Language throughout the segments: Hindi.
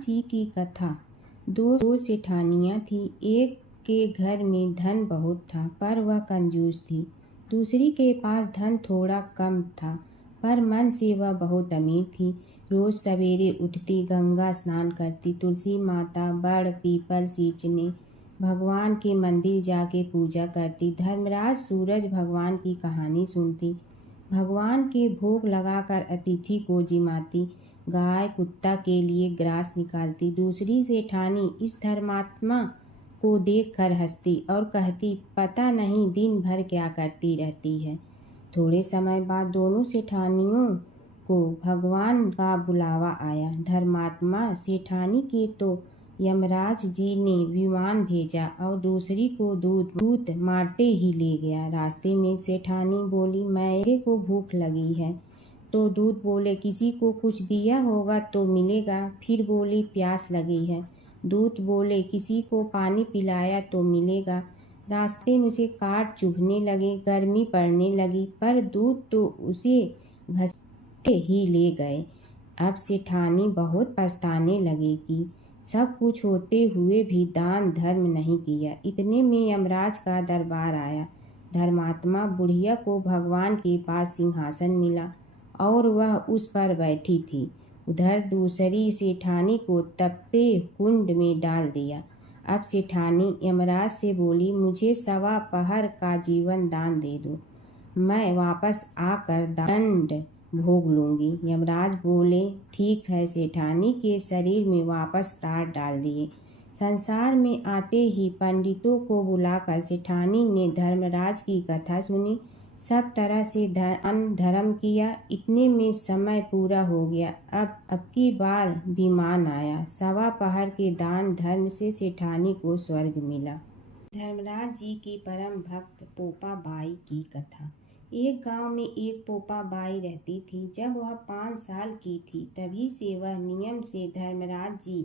जी की कथा। दो सेठानियाँ थीं। एक के घर में धन बहुत था पर वह कंजूस थी। दूसरी के पास धन थोड़ा कम था पर मन से वह बहुत अमीर थी। रोज सवेरे उठती, गंगा स्नान करती, तुलसी माता, बड़ पीपल सींचने, भगवान के मंदिर जाके पूजा करती। धर्मराज सूरज भगवान की कहानी सुनती, भगवान के भोग लगाकर अतिथि को जिमाती, गाय कुत्ता के लिए ग्रास निकालती। दूसरी सेठानी इस धर्मात्मा को देखकर हंसती और कहती, पता नहीं दिन भर क्या करती रहती है। थोड़े समय बाद दोनों सेठानियों को भगवान का बुलावा आया। धर्मात्मा सेठानी के तो यमराज जी ने विमान भेजा और दूसरी को दूत मारते ही ले गया। रास्ते में सेठानी बोली, मेरे को भूख लगी है। तो दूत बोले, किसी को कुछ दिया होगा तो मिलेगा। फिर बोली, प्यास लगी है। दूत बोले, किसी को पानी पिलाया तो मिलेगा। रास्ते में उसे काट चुभने लगे, गर्मी पड़ने लगी, पर दूत तो उसे घसीटे ही ले गए। अब सेठानी बहुत पछताने लगी कि सब कुछ होते हुए भी दान धर्म नहीं किया। इतने में यमराज का दरबार आया। धर्मात्मा बुढ़िया को भगवान के पास सिंहासन मिला और वह उस पर बैठी थी। उधर दूसरी सेठानी को तपते कुंड में डाल दिया। अब सेठानी यमराज से बोली, मुझे 1.25 पहर का जीवन दान दे दो, मैं वापस आकर दंड भोग लूंगी। यमराज बोले, ठीक है। सेठानी के शरीर में वापस प्राण डाल दिए। संसार में आते ही पंडितों को बुलाकर सेठानी ने धर्मराज की कथा सुनी, सब तरह से धर्म किया। इतने में समय पूरा हो गया। अब की बार विमान आया। 1.25 पहर के दान धर्म से सेठानी को स्वर्ग मिला। धर्मराज जी की परम भक्त पोपा बाई की कथा। एक गांव में एक पोपा बाई रहती थी। जब वह 5 साल की थी तभी से वह नियम से धर्मराज जी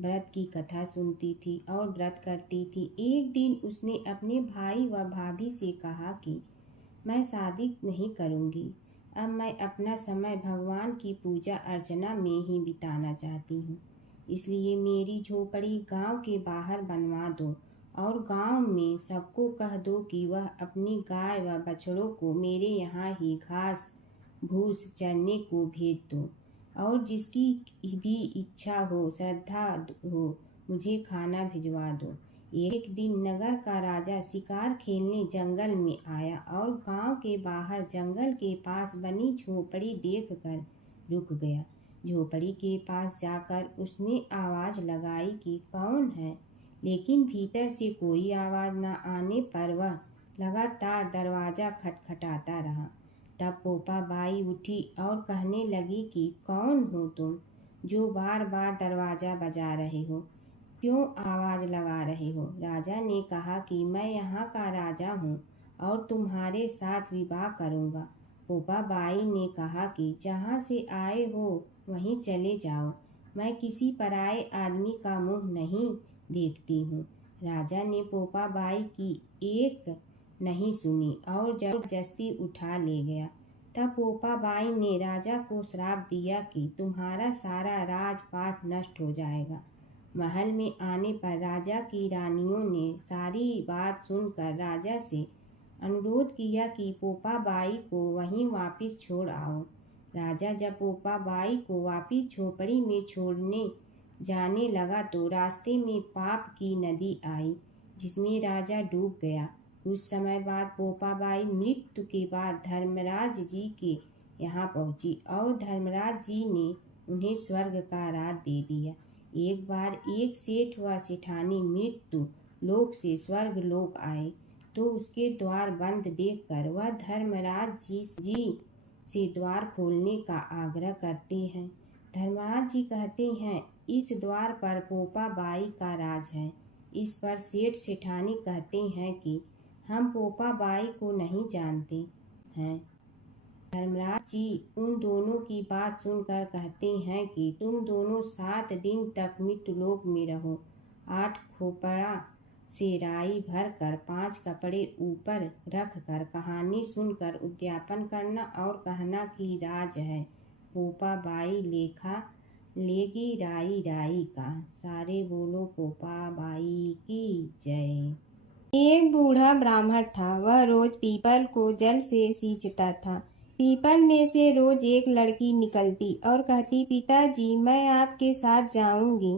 व्रत की कथा सुनती थी और व्रत करती थी। एक दिन उसने अपने भाई व भाभी से कहा कि मैं शादी नहीं करूंगी, अब मैं अपना समय भगवान की पूजा अर्चना में ही बिताना चाहती हूँ। इसलिए मेरी झोपड़ी गांव के बाहर बनवा दो और गांव में सबको कह दो कि वह अपनी गाय व बछड़ों को मेरे यहाँ ही घास भूस चरने को भेज दो और जिसकी भी इच्छा हो, श्रद्धा हो, मुझे खाना भिजवा दो। एक दिन नगर का राजा शिकार खेलने जंगल में आया और गांव के बाहर जंगल के पास बनी झोपड़ी देखकर रुक गया। झोपड़ी के पास जाकर उसने आवाज लगाई कि कौन है, लेकिन भीतर से कोई आवाज न आने पर वह लगातार दरवाजा खटखटाता रहा। तब पोपा बाई उठी और कहने लगी कि कौन हो तुम जो बार बार दरवाजा बजा रहे हो, क्यों आवाज लगा रहे हो? राजा ने कहा कि मैं यहाँ का राजा हूँ और तुम्हारे साथ विवाह करूँगा। पोपा बाई ने कहा कि जहाँ से आए हो वहीं चले जाओ, मैं किसी पराये आदमी का मुँह नहीं देखती हूँ। राजा ने पोपा बाई की एक नहीं सुनी और जबरदस्ती उठा ले गया। तब पोपा बाई ने राजा को श्राप दिया कि तुम्हारा सारा राजपाट नष्ट हो जाएगा। महल में आने पर राजा की रानियों ने सारी बात सुनकर राजा से अनुरोध किया कि पोपा बाई को वहीं वापस छोड़ आओ। राजा जब पोपा बाई को वापस झोपड़ी में छोड़ने जाने लगा तो रास्ते में पाप की नदी आई जिसमें राजा डूब गया। कुछ समय बाद पोपा बाई मृत्यु के बाद धर्मराज जी के यहाँ पहुँची और धर्मराज जी ने उन्हें स्वर्ग का राज दे दिया। एक बार एक सेठ व सेठानी मृत्यु लोक से स्वर्ग लोक आए तो उसके द्वार बंद देखकर वह धर्मराज जी से द्वार खोलने का आग्रह करते हैं। धर्मराज जी कहते हैं, इस द्वार पर पोपा बाई का राज है। इस पर सेठ सेठानी कहते हैं कि हम पोपा बाई को नहीं जानते हैं। धर्मराज जी उन दोनों की बात सुनकर कहते हैं कि तुम दोनों 7 दिन तक मृत्युलोक में रहो। 8 खोपड़ा से राई भरकर 5 कपड़े ऊपर रखकर कहानी सुनकर उद्यापन करना और कहना कि राज है। पोपा बाई लेखा लेगी राई राई का, सारे बोलो गोपा बाई की जय। एक बूढ़ा ब्राह्मण था। वह रोज पीपल को जल से सींचता था। पीपल में से रोज एक लड़की निकलती और कहती, पिताजी मैं आपके साथ जाऊंगी।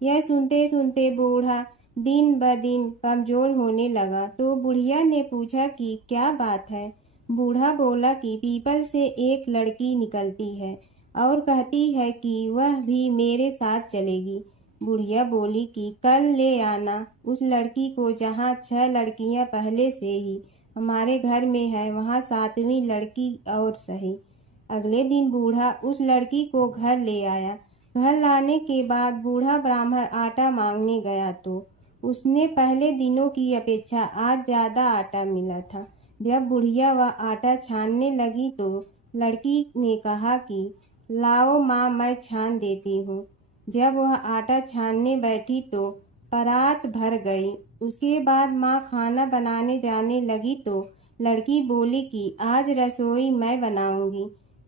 यह सुनते सुनते बूढ़ा दिन ब दिन कमजोर होने लगा। तो बुढ़िया ने पूछा कि क्या बात है। बूढ़ा बोला कि पीपल से एक लड़की निकलती है और कहती है कि वह भी मेरे साथ चलेगी। बुढ़िया बोली कि कल ले आना उस लड़की को, जहाँ 6 लड़कियां पहले से ही हमारे घर में है, वहाँ 7वीं लड़की और सही। अगले दिन बूढ़ा उस लड़की को घर ले आया। घर लाने के बाद बूढ़ा ब्राह्मण आटा मांगने गया तो उसने पहले दिनों की अपेक्षा आज ज्यादा आटा मिला था। जब बुढ़िया वह आटा छानने लगी तो लड़की ने कहा कि लाओ माँ, मैं छान देती हूँ। जब वह आटा छानने बैठी तो परात भर गई। उसके बाद माँ खाना बनाने जाने लगी तो लड़की बोली कि आज रसोई मैं बनाऊंगी।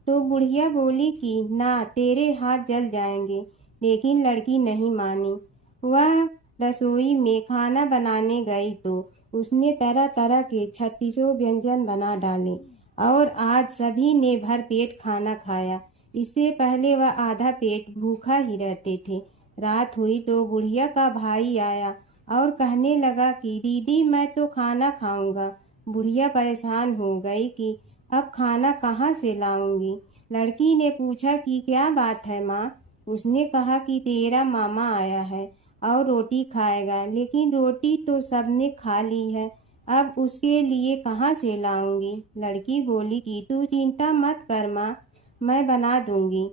तो बुढ़िया बोली कि ना, तेरे हाथ जल जाएंगे। लेकिन लड़की नहीं मानी। वह रसोई में खाना बनाने गई तो उसने तरह तरह के 36 व्यंजन बना डाले और आज सभी ने भर पेट खाना खाया। इससे पहले वह आधा पेट भूखा ही रहते थे। रात हुई तो बुढ़िया का भाई आया और कहने लगा कि दीदी मैं तो खाना खाऊंगा। बुढ़िया परेशान हो गई कि अब खाना कहाँ से लाऊंगी। लड़की ने पूछा कि क्या बात है माँ। उसने कहा कि तेरा मामा आया है और रोटी खाएगा, लेकिन रोटी तो सबने खा ली है, अब उसके लिए कहाँ से लाऊंगी। लड़की बोली कि तू चिंता मत कर माँ, मैं बना दूंगी।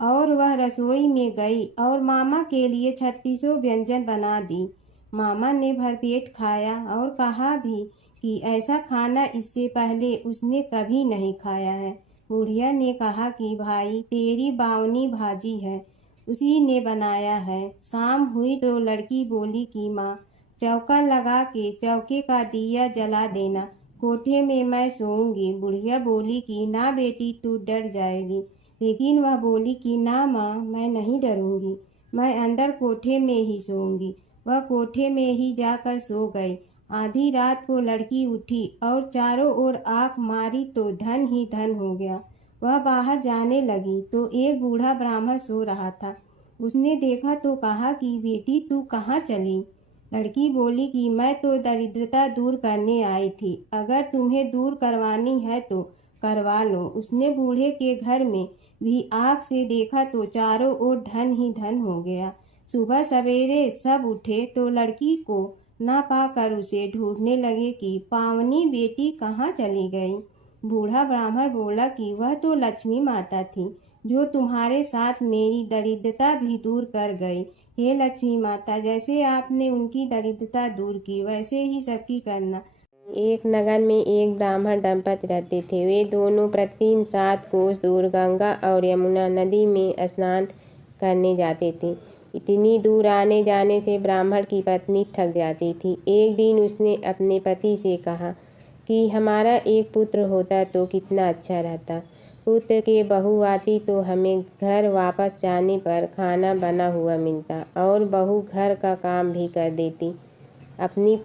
और वह रसोई में गई और मामा के लिए 36 व्यंजन बना दी। मामा ने भरपेट खाया और कहा भी कि ऐसा खाना इससे पहले उसने कभी नहीं खाया है। बुढ़िया ने कहा कि भाई तेरी बावनी भाजी है, उसी ने बनाया है। शाम हुई तो लड़की बोली कि माँ चौका लगा के चौके का दिया जला देना, कोठे में मैं सोऊंगी। बुढ़िया बोली कि ना बेटी, तू डर जाएगी। लेकिन वह बोली कि ना माँ, मैं नहीं डरूंगी, मैं अंदर कोठे में ही सोऊंगी। वह कोठे में ही जाकर सो गई। आधी रात को लड़की उठी और चारों ओर आंख मारी तो धन ही धन हो गया। वह बाहर जाने लगी तो एक बूढ़ा ब्राह्मण सो रहा था। उसने देखा तो कहा कि बेटी तू कहाँ चली। लड़की बोली कि मैं तो दरिद्रता दूर करने आई थी, अगर तुम्हें दूर करवानी है तो करवा लो। उसने बूढ़े के घर में भी आँख से देखा तो चारों ओर धन ही धन हो गया। सुबह सवेरे सब उठे तो लड़की को ना पाकर उसे ढूंढने लगे कि पावनी बेटी कहाँ चली गई। बूढ़ा ब्राह्मण बोला कि वह तो लक्ष्मी माता थी, जो तुम्हारे साथ मेरी दरिद्रता भी दूर कर गई। हे लक्ष्मी माता, जैसे आपने उनकी दरिद्रता दूर की, वैसे ही सबकी करना। एक नगर में एक ब्राह्मण दंपति रहते थे। वे दोनों प्रतिदिन 7 कोस दूर गंगा और यमुना नदी में स्नान करने जाते थे। इतनी दूर आने जाने से ब्राह्मण की पत्नी थक जाती थी। एक दिन उसने अपने पति से कहा कि हमारा एक पुत्र होता तो कितना अच्छा रहता। पुत्र के बहू आती तो हमें घर वापस जाने पर खाना बना हुआ मिलता और बहू घर का काम भी कर देती। अपनी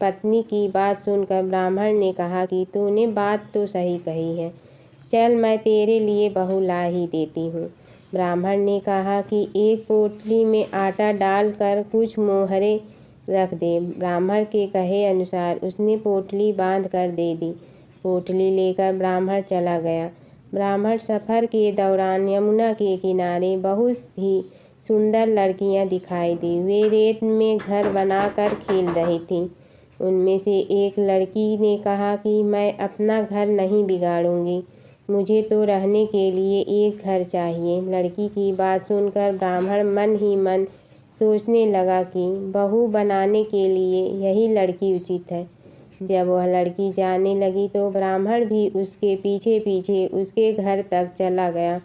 पत्नी की बात सुनकर ब्राह्मण ने कहा कि तूने बात तो सही कही है, चल मैं तेरे लिए बहू ला ही देती हूँ। ब्राह्मण ने कहा कि एक पोटली में आटा डालकर कुछ मोहरे रख दे। ब्राह्मण के कहे अनुसार उसने पोटली बांध कर दे दी। पोटली लेकर ब्राह्मण चला गया। ब्राह्मण सफ़र के दौरान यमुना के किनारे बहुत ही सुंदर लड़कियां दिखाई दी। वे रेत में घर बनाकर खेल रही थीं। उनमें से एक लड़की ने कहा कि मैं अपना घर नहीं बिगाड़ूंगी, मुझे तो रहने के लिए एक घर चाहिए। लड़की की बात सुनकर ब्राह्मण मन ही मन सोचने लगा कि बहू बनाने के लिए यही लड़की उचित है। जब वह लड़की जाने लगी तो ब्राह्मण भी उसके पीछे पीछे उसके घर तक चला गया।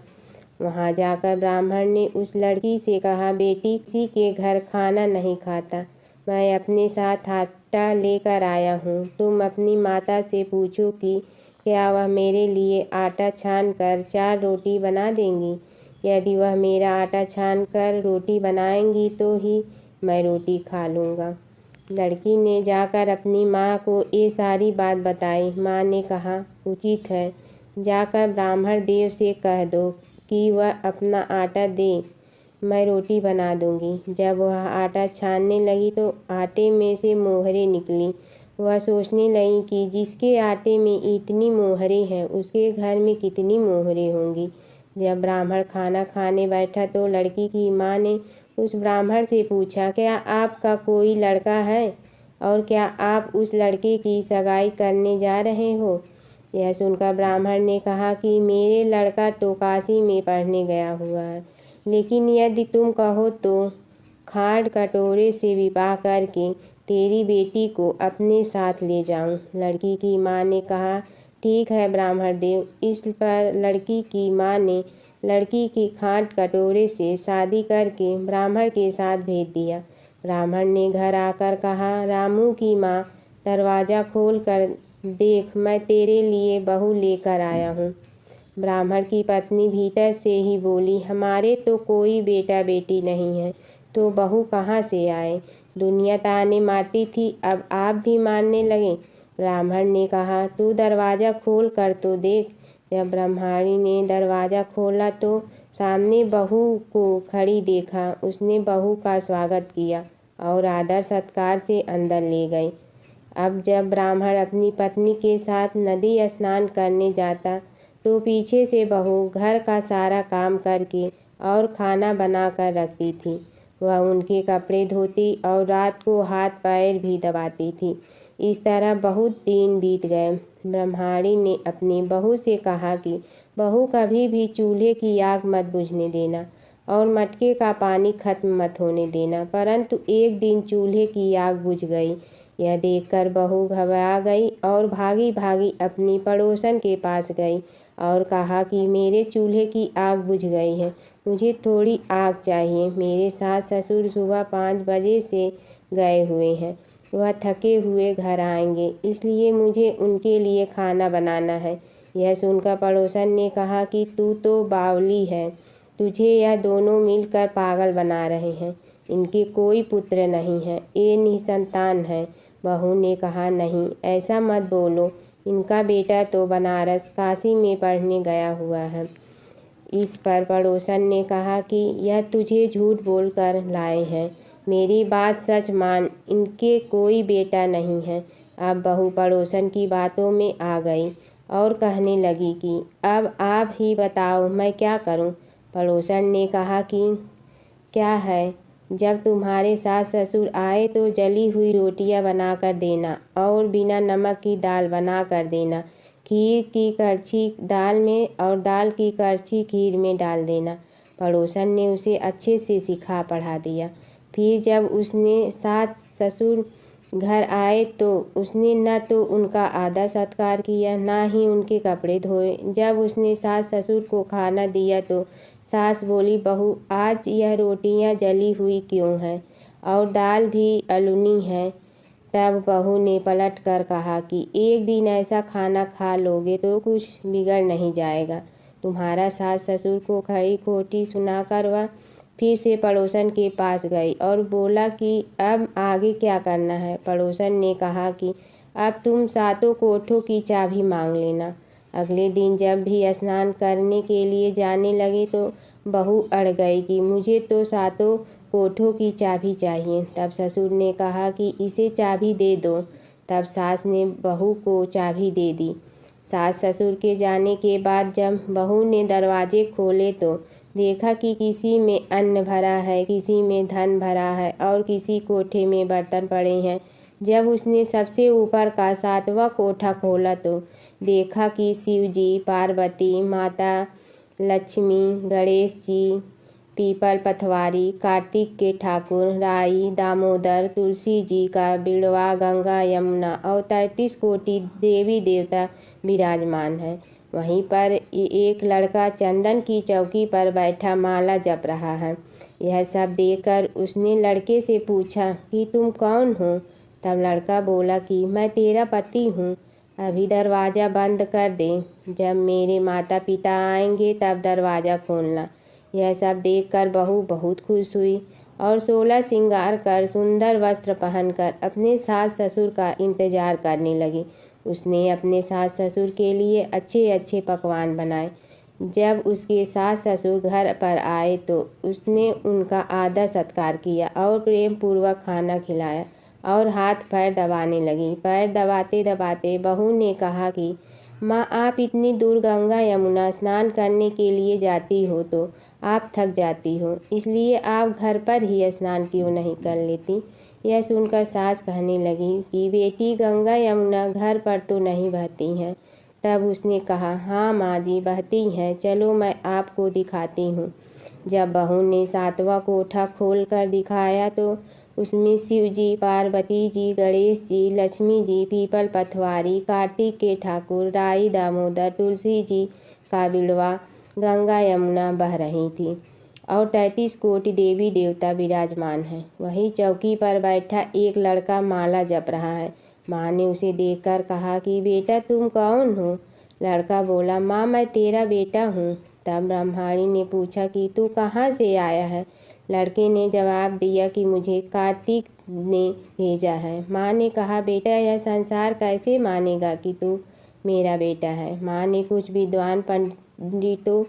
वहां जाकर ब्राह्मण ने उस लड़की से कहा, बेटी किसी के घर खाना नहीं खाता, मैं अपने साथ आटा लेकर आया हूँ। तुम अपनी माता से पूछो कि क्या वह मेरे लिए आटा छान कर 4 रोटी बना देंगी। यदि वह मेरा आटा छान कर रोटी बनाएंगी तो ही मैं रोटी खा लूँगा। लड़की ने जाकर अपनी माँ को ये सारी बात बताई। माँ ने कहा, उचित है, जाकर ब्राह्मण देव से कह दो कि वह अपना आटा दे, मैं रोटी बना दूंगी। जब वह आटा छानने लगी तो आटे में से मोहरें निकली। वह सोचने लगी कि जिसके आटे में इतनी मोहरें हैं उसके घर में कितनी मोहरें होंगी। जब ब्राह्मण खाना खाने बैठा तो लड़की की माँ ने उस ब्राह्मण से पूछा, क्या आपका कोई लड़का है और क्या आप उस लड़के की सगाई करने जा रहे हो? यह सुनकर ब्राह्मण ने कहा कि मेरे लड़का तो काशी में पढ़ने गया हुआ है, लेकिन यदि तुम कहो तो खाड़ कटोरे से विवाह करके तेरी बेटी को अपने साथ ले जाऊं। लड़की की माँ ने कहा, ठीक है ब्राह्मण देव। इस पर लड़की की माँ ने लड़की की खाट कटोरे से शादी करके ब्राह्मण के साथ भेज दिया। ब्राह्मण ने घर आकर कहा, रामू की माँ, दरवाज़ा खोल कर देख, मैं तेरे लिए बहू लेकर आया हूँ। ब्राह्मण की पत्नी भीतर से ही बोली, हमारे तो कोई बेटा बेटी नहीं है, तो बहू कहाँ से आए? दुनिया ताने मारती थी, अब आप भी मारने लगे। ब्राह्मण ने कहा, तू दरवाज़ा खोल कर तो देख। जब ब्रह्माणी ने दरवाज़ा खोला तो सामने बहू को खड़ी देखा। उसने बहू का स्वागत किया और आदर सत्कार से अंदर ले गई। अब जब ब्राह्मण अपनी पत्नी के साथ नदी स्नान करने जाता तो पीछे से बहू घर का सारा काम करके और खाना बना कर रखती थी। वह उनके कपड़े धोती और रात को हाथ पैर भी दबाती थी। इस तरह बहुत दिन बीत गए। ब्रह्माणी ने अपनी बहू से कहा कि बहू कभी भी चूल्हे की आग मत बुझने देना और मटके का पानी खत्म मत होने देना। परंतु एक दिन चूल्हे की आग बुझ गई। यह देखकर बहू घबरा गई और भागी भागी अपनी पड़ोसन के पास गई और कहा कि मेरे चूल्हे की आग बुझ गई है, मुझे थोड़ी आग चाहिए। मेरे सास ससुर सुबह 5 बजे से गए हुए हैं, वह थके हुए घर आएंगे, इसलिए मुझे उनके लिए खाना बनाना है। यह सुनकर पड़ोसन ने कहा कि तू तो बावली है, तुझे यह दोनों मिलकर पागल बना रहे हैं। इनके कोई पुत्र नहीं है, ये निसंतान है। बहू ने कहा, नहीं, ऐसा मत बोलो, इनका बेटा तो बनारस काशी में पढ़ने गया हुआ है। इस पर पड़ोसन ने कहा कि यह तुझे झूठ बोलकर लाए हैं, मेरी बात सच मान, इनके कोई बेटा नहीं है। अब बहू पड़ोसन की बातों में आ गई और कहने लगी कि अब आप ही बताओ मैं क्या करूं। पड़ोसन ने कहा कि क्या है, जब तुम्हारे सास ससुर आए तो जली हुई रोटियां बनाकर देना और बिना नमक की दाल बना कर देना। खीर की करछी दाल में और दाल की करछी खीर में डाल देना। पड़ोसन ने उसे अच्छे से सिखा पढ़ा दिया। फिर जब उसने सास ससुर घर आए तो उसने न तो उनका आदर सत्कार किया, ना ही उनके कपड़े धोए। जब उसने सास ससुर को खाना दिया तो सास बोली, बहू आज यह रोटियां जली हुई क्यों हैं और दाल भी अलूनी है। तब बहू ने पलट कर कहा कि एक दिन ऐसा खाना खा लोगे तो कुछ बिगड़ नहीं जाएगा। तुम्हारा सास ससुर को खड़ी खोटी सुनाकर वह फिर से पड़ोसन के पास गई और बोला कि अब आगे क्या करना है। पड़ोसन ने कहा कि अब तुम सातों कोठों की चाबी मांग लेना। अगले दिन जब भी स्नान करने के लिए जाने लगे तो बहू अड़ गई कि मुझे तो सातों कोठों की चाबी चाहिए। तब ससुर ने कहा कि इसे चाबी दे दो। तब सास ने बहू को चाबी दे दी। सास ससुर के जाने के बाद जब बहू ने दरवाजे खोले तो देखा कि किसी में अन्न भरा है, किसी में धन भरा है और किसी कोठे में बर्तन पड़े हैं। जब उसने सबसे ऊपर का 7वां कोठा खोला तो देखा कि शिव जी, पार्वती माता, लक्ष्मी, गणेश जी, पीपल पथवारी, कार्तिक के ठाकुर, राई, दामोदर, तुलसी जी का बिड़वा, गंगा, यमुना और 33 कोटि देवी देवता विराजमान है। वहीं पर एक लड़का चंदन की चौकी पर बैठा माला जप रहा है। यह सब देखकर उसने लड़के से पूछा कि तुम कौन हो? तब लड़का बोला कि मैं तेरा पति हूँ, अभी दरवाज़ा बंद कर दे, जब मेरे माता पिता आएंगे तब दरवाज़ा खोलना। यह सब देखकर बहू बहुत खुश हुई और 16 श्रृंगार कर सुंदर वस्त्र पहनकर अपने सास ससुर का इंतजार करने लगी। उसने अपने सास ससुर के लिए अच्छे अच्छे पकवान बनाए। जब उसके सास ससुर घर पर आए तो उसने उनका आदर सत्कार किया और प्रेम पूर्वक खाना खिलाया और हाथ पैर दबाने लगी। पैर दबाते दबाते बहू ने कहा कि माँ, आप इतनी दूर गंगा यमुना स्नान करने के लिए जाती हो तो आप थक जाती हो, इसलिए आप घर पर ही स्नान क्यों नहीं कर लेती। यह सुनकर सास कहने लगी कि बेटी, गंगा यमुना घर पर तो नहीं बहती हैं। तब उसने कहा, हाँ माँ जी, बहती हैं, चलो मैं आपको दिखाती हूँ। जब बहू ने 7वां कोठा खोल कर दिखाया तो उसमें शिव जी, पार्वती जी, गणेश जी, लक्ष्मी जी, पीपल पथवारी, कार्तिक के ठाकुर, राई दामोदर, तुलसी जी का बिड़वा, गंगा यमुना बह रही थी और 33 कोटि देवी देवता विराजमान हैं। वहीं चौकी पर बैठा एक लड़का माला जप रहा है। माँ ने उसे देखकर कहा कि बेटा, तुम कौन हो। लड़का बोला, माँ, मैं तेरा बेटा हूँ। तब ब्रह्माणी ने पूछा कि तू कहाँ से आया है। लड़के ने जवाब दिया कि मुझे कार्तिक ने भेजा है। माँ ने कहा, बेटा, यह संसार कैसे मानेगा कि तू मेरा बेटा है। माँ ने कुछ विद्वान पंडितों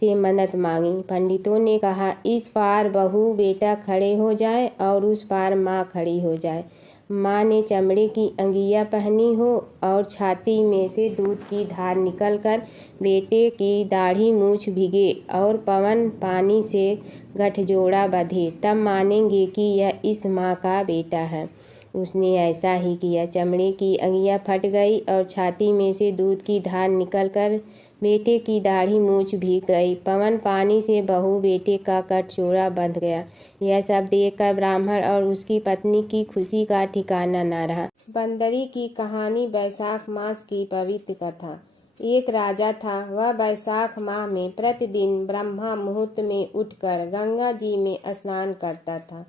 से मन्नत मांगी। पंडितों ने कहा, इस पार बहू बेटा खड़े हो जाए और उस पार माँ खड़ी हो जाए। माँ ने चमड़े की अंगिया पहनी हो और छाती में से दूध की धार निकलकर बेटे की दाढ़ी मूछ भिगे और पवन पानी से गठजोड़ा बंधे, तब मानेंगे कि यह इस माँ का बेटा है। उसने ऐसा ही किया। चमड़े की अंगिया फट गई और छाती में से दूध की धार निकलकर बेटे की दाढ़ी मूछ भीग गई। पवन पानी से बहू बेटे का गठजोड़ा बंध गया। यह सब देखकर ब्राह्मण और उसकी पत्नी की खुशी का ठिकाना न रहा। बंदरी की कहानी। वैशाख मास की पवित्र कथा। एक राजा था। वह वैशाख माह में प्रतिदिन ब्रह्मा मुहूर्त में उठकर गंगा जी में स्नान करता था।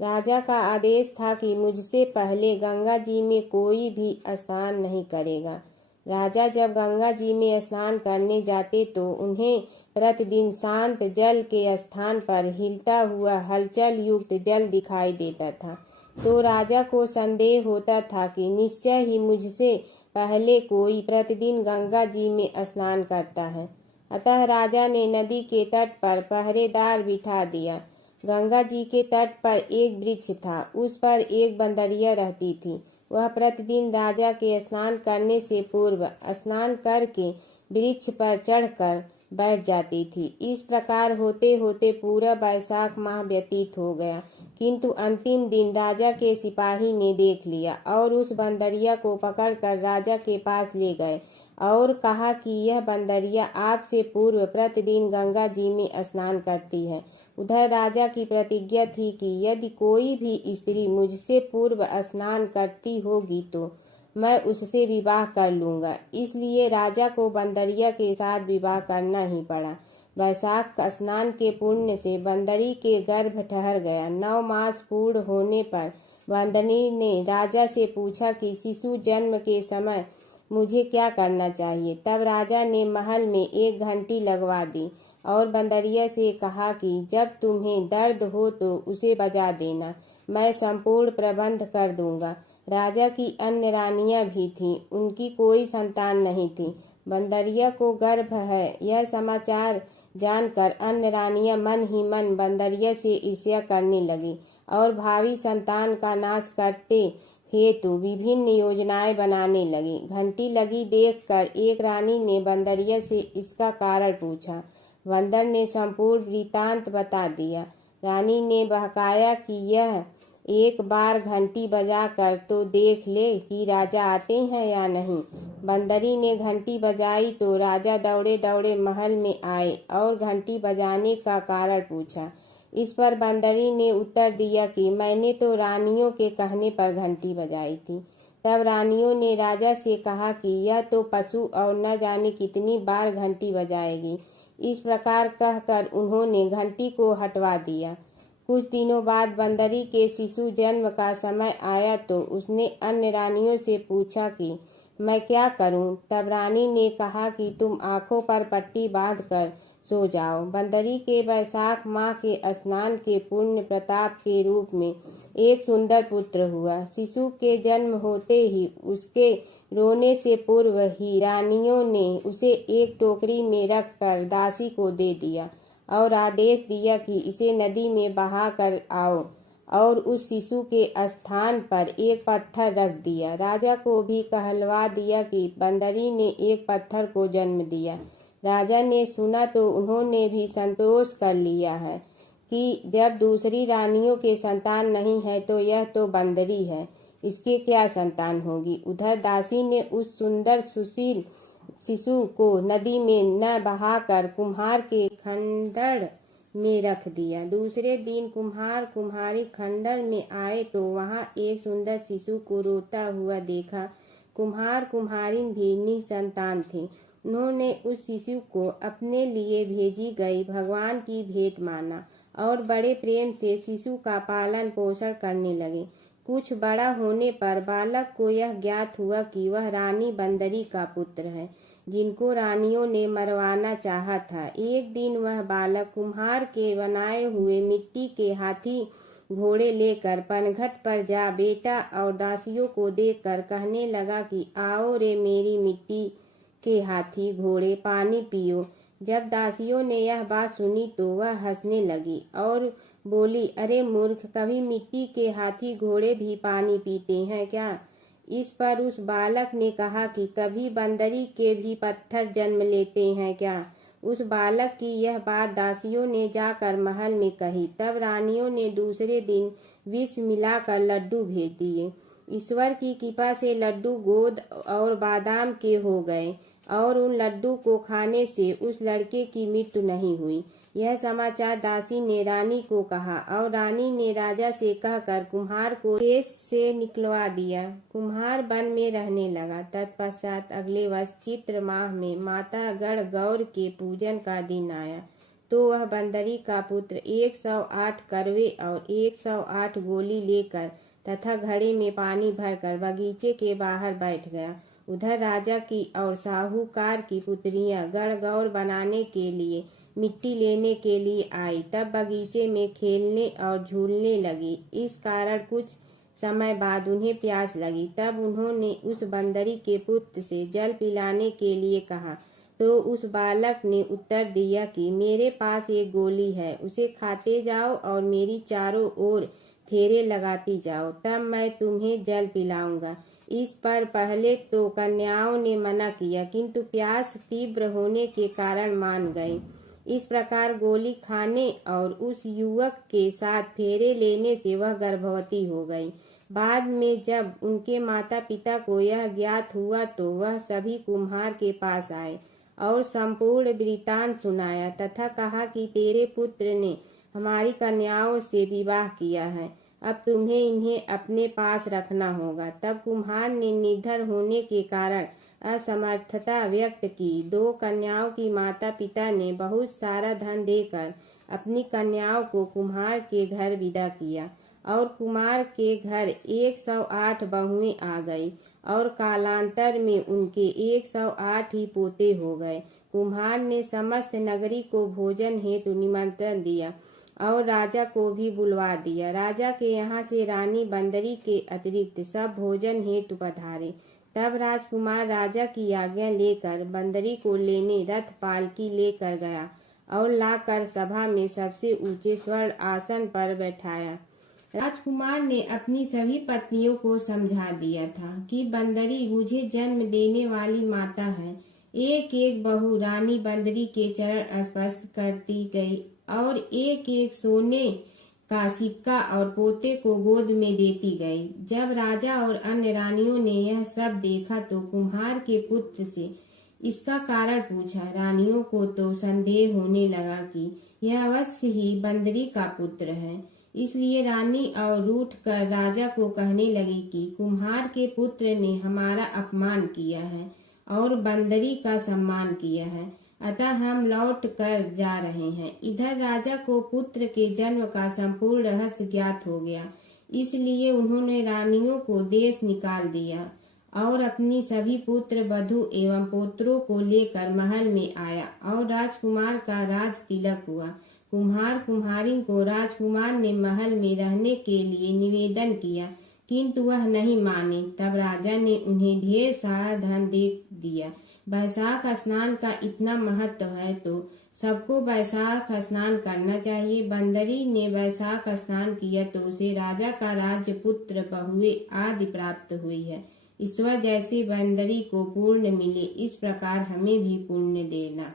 राजा का आदेश था कि मुझसे पहले गंगा जी में कोई भी स्नान नहीं करेगा। राजा जब गंगा जी में स्नान करने जाते तो उन्हें प्रतिदिन शांत जल के स्थान पर हिलता हुआ हलचल युक्त जल दिखाई देता था। तो राजा को संदेह होता था कि निश्चय ही मुझसे पहले कोई प्रतिदिन गंगा जी में स्नान करता है। अतः राजा ने नदी के तट पर पहरेदार बिठा दिया। गंगा जी के तट पर एक वृक्ष था। उस पर एक बंदरिया रहती थी। वह प्रतिदिन राजा के स्नान करने से पूर्व स्नान करके वृक्ष पर चढ़कर बैठ जाती थी। इस प्रकार होते होते पूरा वैशाख माह व्यतीत हो गया, किंतु अंतिम दिन राजा के सिपाही ने देख लिया और उस बंदरिया को पकड़कर राजा के पास ले गए और कहा कि यह बंदरिया आपसे पूर्व प्रतिदिन गंगा जी में स्नान करती है। उधर राजा की प्रतिज्ञा थी कि यदि कोई भी स्त्री मुझसे पूर्व स्नान करती होगी तो मैं उससे विवाह कर लूँगा। इसलिए राजा को बंदरिया के साथ विवाह करना ही पड़ा। वैशाख स्नान के पुण्य से बंदरी के गर्भ ठहर गया। 9 मास पूर्ण होने पर बंदरी ने राजा से पूछा कि शिशु जन्म के समय मुझे क्या करना चाहिए। तब राजा ने महल में एक घंटी लगवा दी और बंदरिया से कहा कि जब तुम्हें दर्द हो तो उसे बजा देना, मैं संपूर्ण प्रबंध कर दूंगा। राजा की अन्य रानियां भी थीं, उनकी कोई संतान नहीं थी। बंदरिया को गर्भ है यह समाचार जानकर अन्य रानियां मन ही मन बंदरिया से ईर्ष्या करने लगी और भावी संतान का नाश करते हेतु विभिन्न योजनाएं बनाने लगी। घंटी लगी देखकर एक रानी ने बंदरिया से इसका कारण पूछा। बंदर ने संपूर्ण वृत्तांत बता दिया। रानी ने बहकाया कि यह एक बार घंटी बजाकर तो देख ले कि राजा आते हैं या नहीं। बंदरी ने घंटी बजाई तो राजा दौड़े दौड़े महल में आए और घंटी बजाने का कारण पूछा। इस पर बंदरी ने उत्तर दिया कि मैंने तो रानियों के कहने पर घंटी बजाई थी। तब रानियों ने राजा से कहा कि यह तो पशु और न जाने कितनी बार घंटी बजाएगी। इस प्रकार कहकर उन्होंने घंटी को हटवा दिया। कुछ दिनों बाद बंदरी के शिशु जन्म का समय आया तो उसने अन्य रानियों से पूछा कि मैं क्या करूं। तब रानी ने कहा कि तुम आंखों पर पट्टी बांधकर सो जाओ। बंदरी के वैशाख माह के स्नान के पुण्य प्रताप के रूप में एक सुंदर पुत्र हुआ। शिशु के जन्म होते ही उसके रोने से पूर्व ही रानियों ने उसे एक टोकरी में रखकर दासी को दे दिया और आदेश दिया कि इसे नदी में बहा कर आओ, और उस शिशु के स्थान पर एक पत्थर रख दिया। राजा को भी कहलवा दिया कि बंदरी ने एक पत्थर को जन्म दिया। राजा ने सुना तो उन्होंने भी संतोष कर लिया है कि जब दूसरी रानियों के संतान नहीं है तो यह तो बंदरी है, इसके क्या संतान होगी। उधर दासी ने उस सुंदर सुशील शिशु को नदी में न बहाकर कुम्हार के खंडहर में रख दिया। दूसरे दिन कुम्हार कुम्हारी खंडहर में आए तो वहां एक सुंदर शिशु को रोता हुआ देखा। कुम्हार कुम्हारिन भी निसंतान थे। उन्होंने उस शिशु को अपने लिए भेजी गई भगवान की भेंट माना और बड़े प्रेम से शिशु का पालन पोषण करने लगे। कुछ बड़ा होने पर बालक को यह ज्ञात हुआ कि वह रानी बंदरी का पुत्र है, जिनको रानियों ने मरवाना चाहा था। एक दिन वह बालक कुम्हार के बनाए हुए मिट्टी के हाथी घोड़े लेकर पनघट पर जा बैठा और दासियों को देखकर कहने लगा कि आओ रे मेरी मिट्टी के हाथी घोड़े, पानी पियो। जब दासियों ने यह बात सुनी तो वह हंसने लगी और बोली, अरे मूर्ख, कभी मिट्टी के हाथी घोड़े भी पानी पीते हैं क्या? इस पर उस बालक ने कहा कि कभी बंदरी के भी पत्थर जन्म लेते हैं क्या? उस बालक की यह बात दासियों ने जाकर महल में कही। तब रानियों ने दूसरे दिन विष मिलाकर लड्डू भेज दिए। ईश्वर की कृपा से लड्डू गोद और बादाम के हो गए और उन लड्डू को खाने से उस लड़के की मृत्यु नहीं हुई। यह समाचार दासी ने रानी को कहा और रानी ने राजा से कहकर कुम्हार को देश से निकलवा दिया। कुम्हार वन में रहने लगा। तत्पश्चात अगले वर्ष चित्र माह में माता गढ़ गौर के पूजन का दिन आया तो वह बंदरी का पुत्र 108 करवे और 108 गोली लेकर तथा घड़े में पानी भरकर बगीचे के बाहर बैठ गया। उधर राजा की और साहूकार की पुत्रियां गढ़गौर बनाने के लिए मिट्टी लेने के लिए आई। तब बगीचे में खेलने और झूलने लगी। इस कारण कुछ समय बाद उन्हें प्यास लगी। तब उन्होंने उस बंदरी के पुत्र से जल पिलाने के लिए कहा तो उस बालक ने उत्तर दिया कि मेरे पास एक गोली है, उसे खाते जाओ और मेरी चारों ओर फेरे लगाती जाओ, तब मैं तुम्हें जल पिलाऊंगा। इस पर पहले तो कन्याओं ने मना किया, किंतु प्यास तीव्र होने के कारण मान गए। इस प्रकार गोली खाने और उस युवक के साथ फेरे लेने से वह गर्भवती हो गई। बाद में जब उनके माता पिता को यह ज्ञात हुआ तो वह सभी कुम्हार के पास आए और संपूर्ण वृत्तांत सुनाया तथा कहा कि तेरे पुत्र ने हमारी कन्याओं से विवाह किया है, अब तुम्हें इन्हें अपने पास रखना होगा। तब कुम्हार ने निर्धन होने के कारण असमर्थता व्यक्त की। 2 कन्याओं की माता पिता ने बहुत सारा धन देकर अपनी कन्याओं को कुम्हार के घर विदा किया और कुम्हार के घर 108 बहुएं आ गई और कालांतर में उनके 108 ही पोते हो गए। कुम्हार ने समस्त नगरी को भोजन हेतु निमंत्रण दिया और राजा को भी बुलवा दिया। राजा के यहाँ से रानी बंदरी के अतिरिक्त सब भोजन हेतु पधारे। तब राजकुमार राजा की आज्ञा लेकर बंदरी को लेने रथ पालकी लेकर गया और लाकर सभा में सबसे ऊंचे स्वर्ण आसन पर बैठाया। राजकुमार ने अपनी सभी पत्नियों को समझा दिया था कि बंदरी मुझे जन्म देने वाली माता है। एक एक बहू रानी बंदरी के चरण स्पर्श करती गई और एक एक सोने का सिक्का और पोते को गोद में देती गई। जब राजा और अन्य रानियों ने यह सब देखा तो कुम्हार के पुत्र से इसका कारण पूछा। रानियों को तो संदेह होने लगा कि यह अवश्य ही बंदरी का पुत्र है। इसलिए रानी और रूठ कर राजा को कहने लगी कि कुम्हार के पुत्र ने हमारा अपमान किया है और बंदरी का सम्मान किया है, अतः हम लौट कर जा रहे हैं। इधर राजा को पुत्र के जन्म का संपूर्ण रहस्य ज्ञात हो गया, इसलिए उन्होंने रानियों को देश निकाल दिया और अपनी सभी पुत्र वधू एवं पुत्रों को लेकर महल में आया और राजकुमार का राज तिलक हुआ। कुम्हार कुम्हारिन को राजकुमार ने महल में रहने के लिए निवेदन किया, किंतु वह नहीं माने। तब राजा ने उन्हें ढेर सारा धन दे दिया। वैशाख स्नान का इतना महत्व है तो सबको वैशाख स्नान करना चाहिए। बंदरी ने वैशाख स्नान किया तो उसे राजा का राज्य, पुत्र, बहुएं आदि प्राप्त हुई है। ईश्वर जैसे बंदरी को पुण्य मिले, इस प्रकार हमें भी पुण्य देना।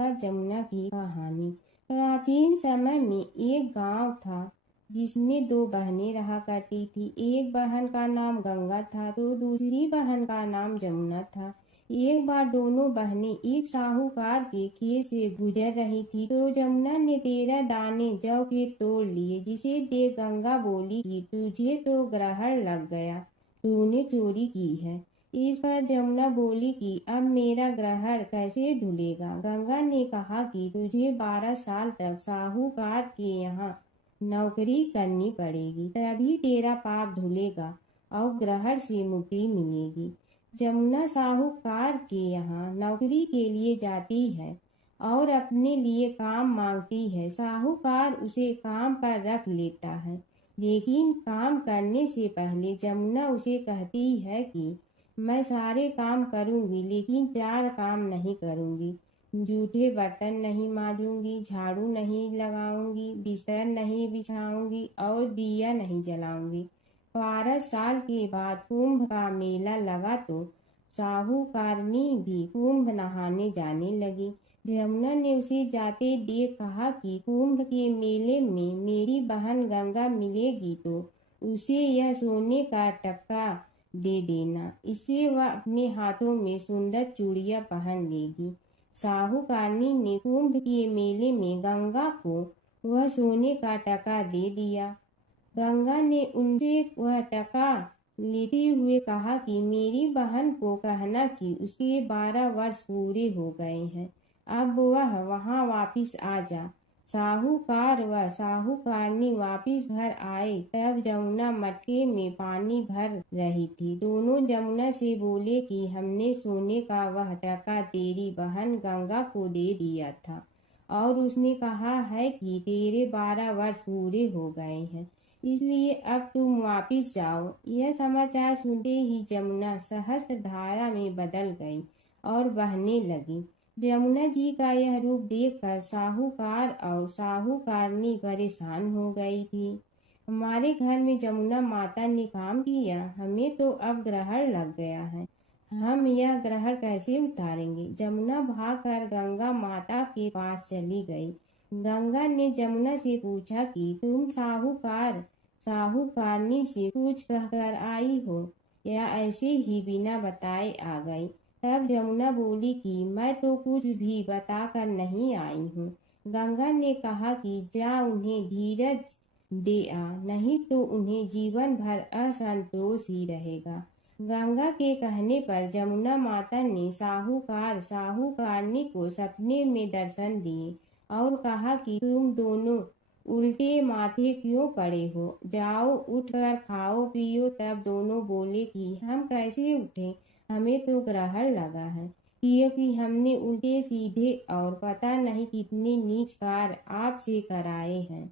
जमुना की कहानी। प्राचीन समय में एक गांव था जिसमें दो बहनें रहा करती थी। एक बहन का नाम गंगा था तो दूसरी बहन का नाम जमुना था। एक बार दोनों बहनें एक साहूकार के खेत से गुजर रही थी तो जमुना ने 13 दाने जौ के तोड़ लिए, जिसे देख गंगा बोली कि तुझे तो ग्रहण लग गया, तूने चोरी की है। इस पर जमुना बोली कि अब मेरा ग्रहण कैसे धुलेगा। गंगा ने कहा कि तुझे 12 साल तक साहूकार के यहाँ नौकरी करनी पड़ेगी, तभी तेरा पाप धुलेगा और ग्रहण से मुक्ति मिलेगी। जमुना साहूकार के यहाँ नौकरी के लिए जाती है और अपने लिए काम मांगती है। साहूकार उसे काम पर रख लेता है, लेकिन काम करने से पहले जमुना उसे कहती है कि मैं सारे काम करूंगी लेकिन 4 काम नहीं करूंगी। जूठे बर्तन नहीं मांजूंगी, झाड़ू नहीं लगाऊंगी, बिस्तर नहीं बिछाऊंगी और दिया नहीं जलाऊंगी। 12 साल के बाद कुंभ का मेला लगा तो साहूकारनी भी कुंभ नहाने जाने लगी। जमुना ने उसे जाते देख कहा कि कुंभ के मेले में मेरी बहन गंगा मिलेगी तो उसे यह सोने का टक्का दे देना, इससे वह अपने हाथों में सुंदर चूड़ियां पहन लेगी। साहूकारनी ने कुंभ के मेले में गंगा को वह सोने का टका दे दिया। गंगा ने उनसे वह टका लेते हुए कहा कि मेरी बहन को कहना कि उसके 12 वर्ष पूरे हो गए हैं, अब वह वहां वापिस आ जा। साहूकार व साहूकारनी वापिस घर आए तब जमुना मटके में पानी भर रही थी। दोनों जमुना से बोले कि हमने सोने का वह टका तेरी बहन गंगा को दे दिया था और उसने कहा है कि तेरे 12 वर्ष पूरे हो गए हैं, इसलिए अब तुम वापिस जाओ। यह समाचार सुनते ही जमुना सहस्त्र धारा में बदल गई और बहने लगी। जमुना जी का यह रूप देखकर साहूकार और साहूकारनी परेशान हो गई थी। हमारे घर में जमुना माता ने काम किया, हमें तो अब ग्रहण लग गया है, हम यह ग्रहण कैसे उतारेंगे। जमुना भागकर गंगा माता के पास चली गई। गंगा ने जमुना से पूछा कि तुम साहूकारनी से कुछ कहकर आई हो या ऐसे ही बिना बताए आ गई। तब जमुना बोली कि मैं तो कुछ भी बताकर नहीं आई हूँ। गंगा ने कहा कि जा उन्हें धीरज दे आ, नहीं तो उन्हें जीवन भर असंतोष ही रहेगा। गंगा के कहने पर जमुना माता ने साहूकारनी को सपने में दर्शन दिए और कहा कि तुम दोनों उल्टे माथे क्यों पड़े हो, जाओ उठकर खाओ पियो। तब दोनों बोले कि हम कैसे उठे, हमें तो ग्रहण लगा है, क्योंकि हमने उल्टे सीधे और पता नहीं कितने नीच कार्य आपसे कराए हैं।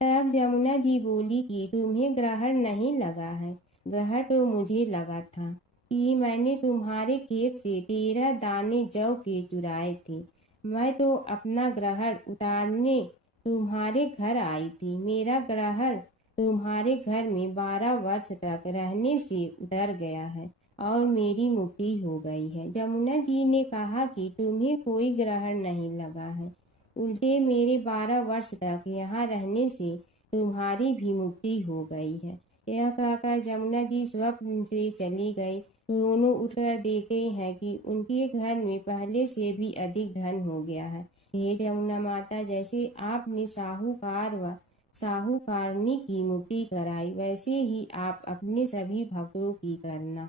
तब जमुना जी बोली कि तुम्हें ग्रहण नहीं लगा है, ग्रहण तो मुझे लगा था कि मैंने तुम्हारे खेत से 13 दाने जौ के चुराए थे। मैं तो अपना ग्रहण उतारने तुम्हारे घर आई थी। मेरा ग्रहण तुम्हारे घर में 12 वर्ष तक रहने से उतर गया है और मेरी मुक्ति हो गई है। जमुना जी ने कहा कि तुम्हें कोई ग्रहण नहीं लगा है, उल्टे मेरे 12 वर्ष तक यहाँ रहने से तुम्हारी भी मुक्ति हो गई है। यह कहकर जमुना जी स्वप्न से चली गई। दोनों उठकर देखते हैं कि उनके घर में पहले से भी अधिक धन हो गया है। हे जमुना माता, जैसे आपने साहूकार व साहूकारनी की मुक्ति कराई, वैसे ही आप अपने सभी भक्तों की करना।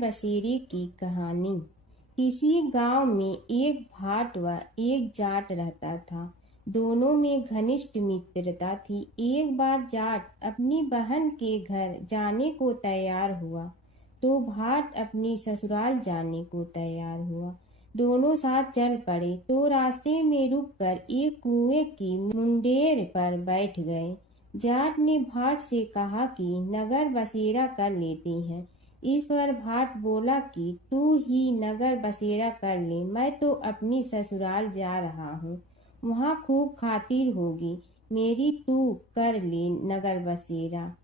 बसेरे की कहानी। किसी गांव में एक भाट व एक जाट रहता था। दोनों में घनिष्ठ मित्रता थी। एक बार जाट अपनी बहन के घर जाने को तैयार हुआ तो भाट अपनी ससुराल जाने को तैयार हुआ। दोनों साथ चल पड़े तो रास्ते में रुककर एक कुएं की मुंडेर पर बैठ गए। जाट ने भाट से कहा कि नगर बसेरा कर लेते हैं। इस पर भाट बोला कि तू ही नगर बसेरा कर ले, मैं तो अपनी ससुराल जा रहा हूँ, वहाँ खूब खातिर होगी मेरी, तू कर ले नगर बसेरा।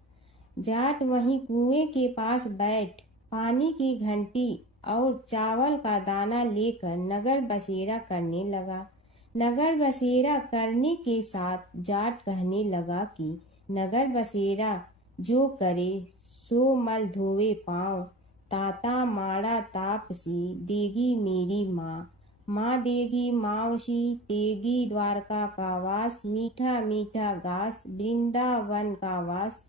जाट वहीं कुएं के पास बैठ पानी की घंटी और चावल का दाना लेकर नगर बसेरा करने लगा। नगर बसेरा करने के साथ जाट कहने लगा कि नगर बसेरा जो करे सो मल धोवे पाँव, ताता माड़ा तापसी देगी मेरी माँ, माँ देगी मावशी तेगी द्वारका का वास, मीठा मीठा घास वृंदावन का वास,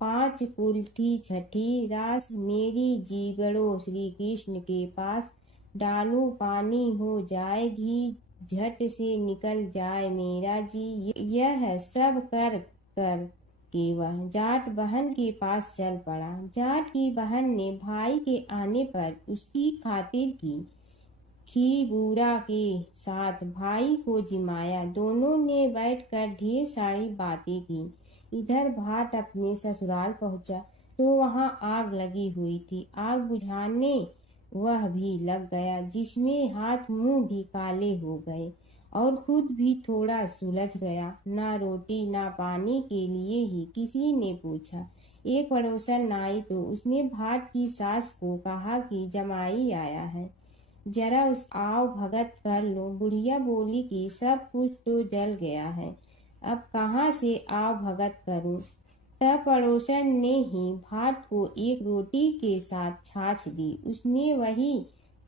पांच कुल्थी छठी रास मेरी जीवड़ो श्री कृष्ण के पास, डालू पानी हो जाए घी झट से निकल जाए मेरा जी। यह सब कर कर के वह जाट बहन के पास चल पड़ा। जाट की बहन ने भाई के आने पर उसकी खातिर की। खी बूढ़ा के साथ भाई को जिमाया। दोनों ने बैठकर ढेर सारी बातें की। इधर भाट अपने ससुराल पहुंचा तो वहां आग लगी हुई थी। आग बुझाने वह भी लग गया, जिसमें हाथ मुंह भी काले हो गए और खुद भी थोड़ा सुलझ गया। ना रोटी ना पानी के लिए ही किसी ने पूछा। एक पड़ोसन आई तो उसने भाट की सास को कहा कि जमाई आया है, जरा उस आओ भगत कर लो। बुढ़िया बोली कि सब कुछ तो जल गया है, अब कहाँ से आओ भगत करूं। तब पड़ोसन ने ही भाट को एक रोटी के साथ छाछ दी। उसने वही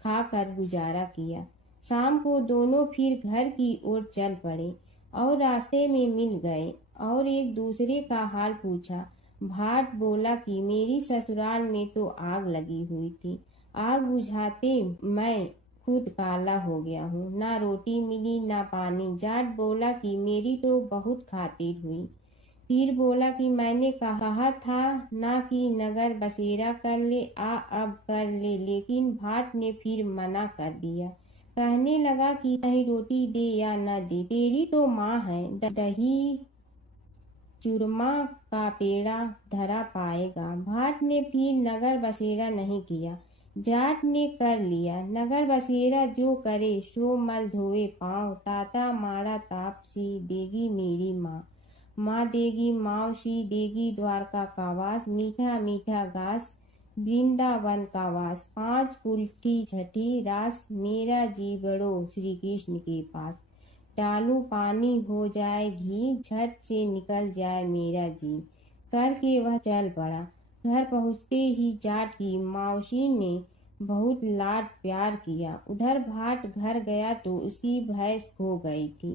खाकर गुजारा किया। शाम को दोनों फिर घर की ओर चल पड़े और रास्ते में मिल गए और एक दूसरे का हाल पूछा। भाट बोला कि मेरी ससुराल में तो आग लगी हुई थी, आग बुझाते मैं खुद काला हो गया हूँ, ना रोटी मिली ना पानी। जाट बोला कि मेरी तो बहुत खातिर हुई। फिर बोला कि मैंने कहा था ना कि नगर बसेरा कर ले, अब कर ले, लेकिन भाट ने फिर मना कर दिया। कहने लगा कि चाहे रोटी दे या न दे, तेरी तो माँ है, दही चूरमा का पेड़ा धरा पाएगा। भाट ने फिर नगर बसेरा नहीं किया। जाट ने कर लिया। नगर बसेरा जो करे सो मल धोवे पाँव, ताता माड़ा तापसी देगी मेरी माँ, माँ देगी मावशी देगी द्वारका का वास, मीठा मीठा घास वृंदावन का वास, पांच कुल्थी छठी रास मेरा जीवड़ो श्री कृष्ण के पास, डालू पानी हो जाए घी झट से निकल जाए मेरा जी। करके वह चल पड़ा। घर पहुँचते ही जाट की मावशी ने बहुत लाड प्यार किया। उधर भाट घर गया तो उसकी भैंस खो गई थी।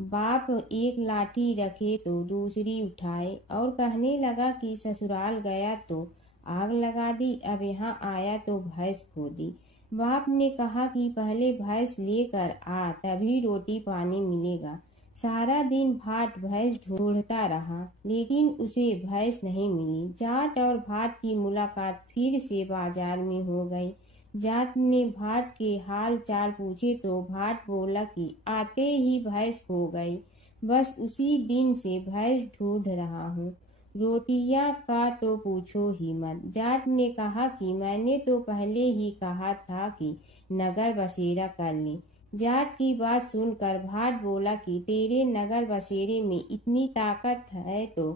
बाप एक लाठी रखे तो दूसरी उठाए और कहने लगा कि ससुराल गया तो आग लगा दी, अब यहाँ आया तो भैंस खो दी। बाप ने कहा कि पहले भैंस लेकर आ, तभी रोटी पानी मिलेगा। सारा दिन भाट भैंस ढूंढता रहा, लेकिन उसे भैंस नहीं मिली। जाट और भाट की मुलाकात फिर से बाजार में हो गई। जाट ने भाट के हाल चाल पूछे तो भाट बोला कि आते ही भैंस खो गई, बस उसी दिन से भैंस ढूंढ रहा हूँ। रोटियां का तो पूछो ही मत। जाट ने कहा कि मैंने तो पहले ही कहा था कि नगर बसेरा कर ले। जाट की बात सुनकर भाट बोला कि तेरे नगर बसेरे में इतनी ताकत है तो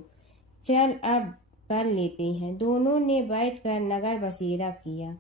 चल अब कर लेते हैं। दोनों ने बैठकर नगर बसेरा किया।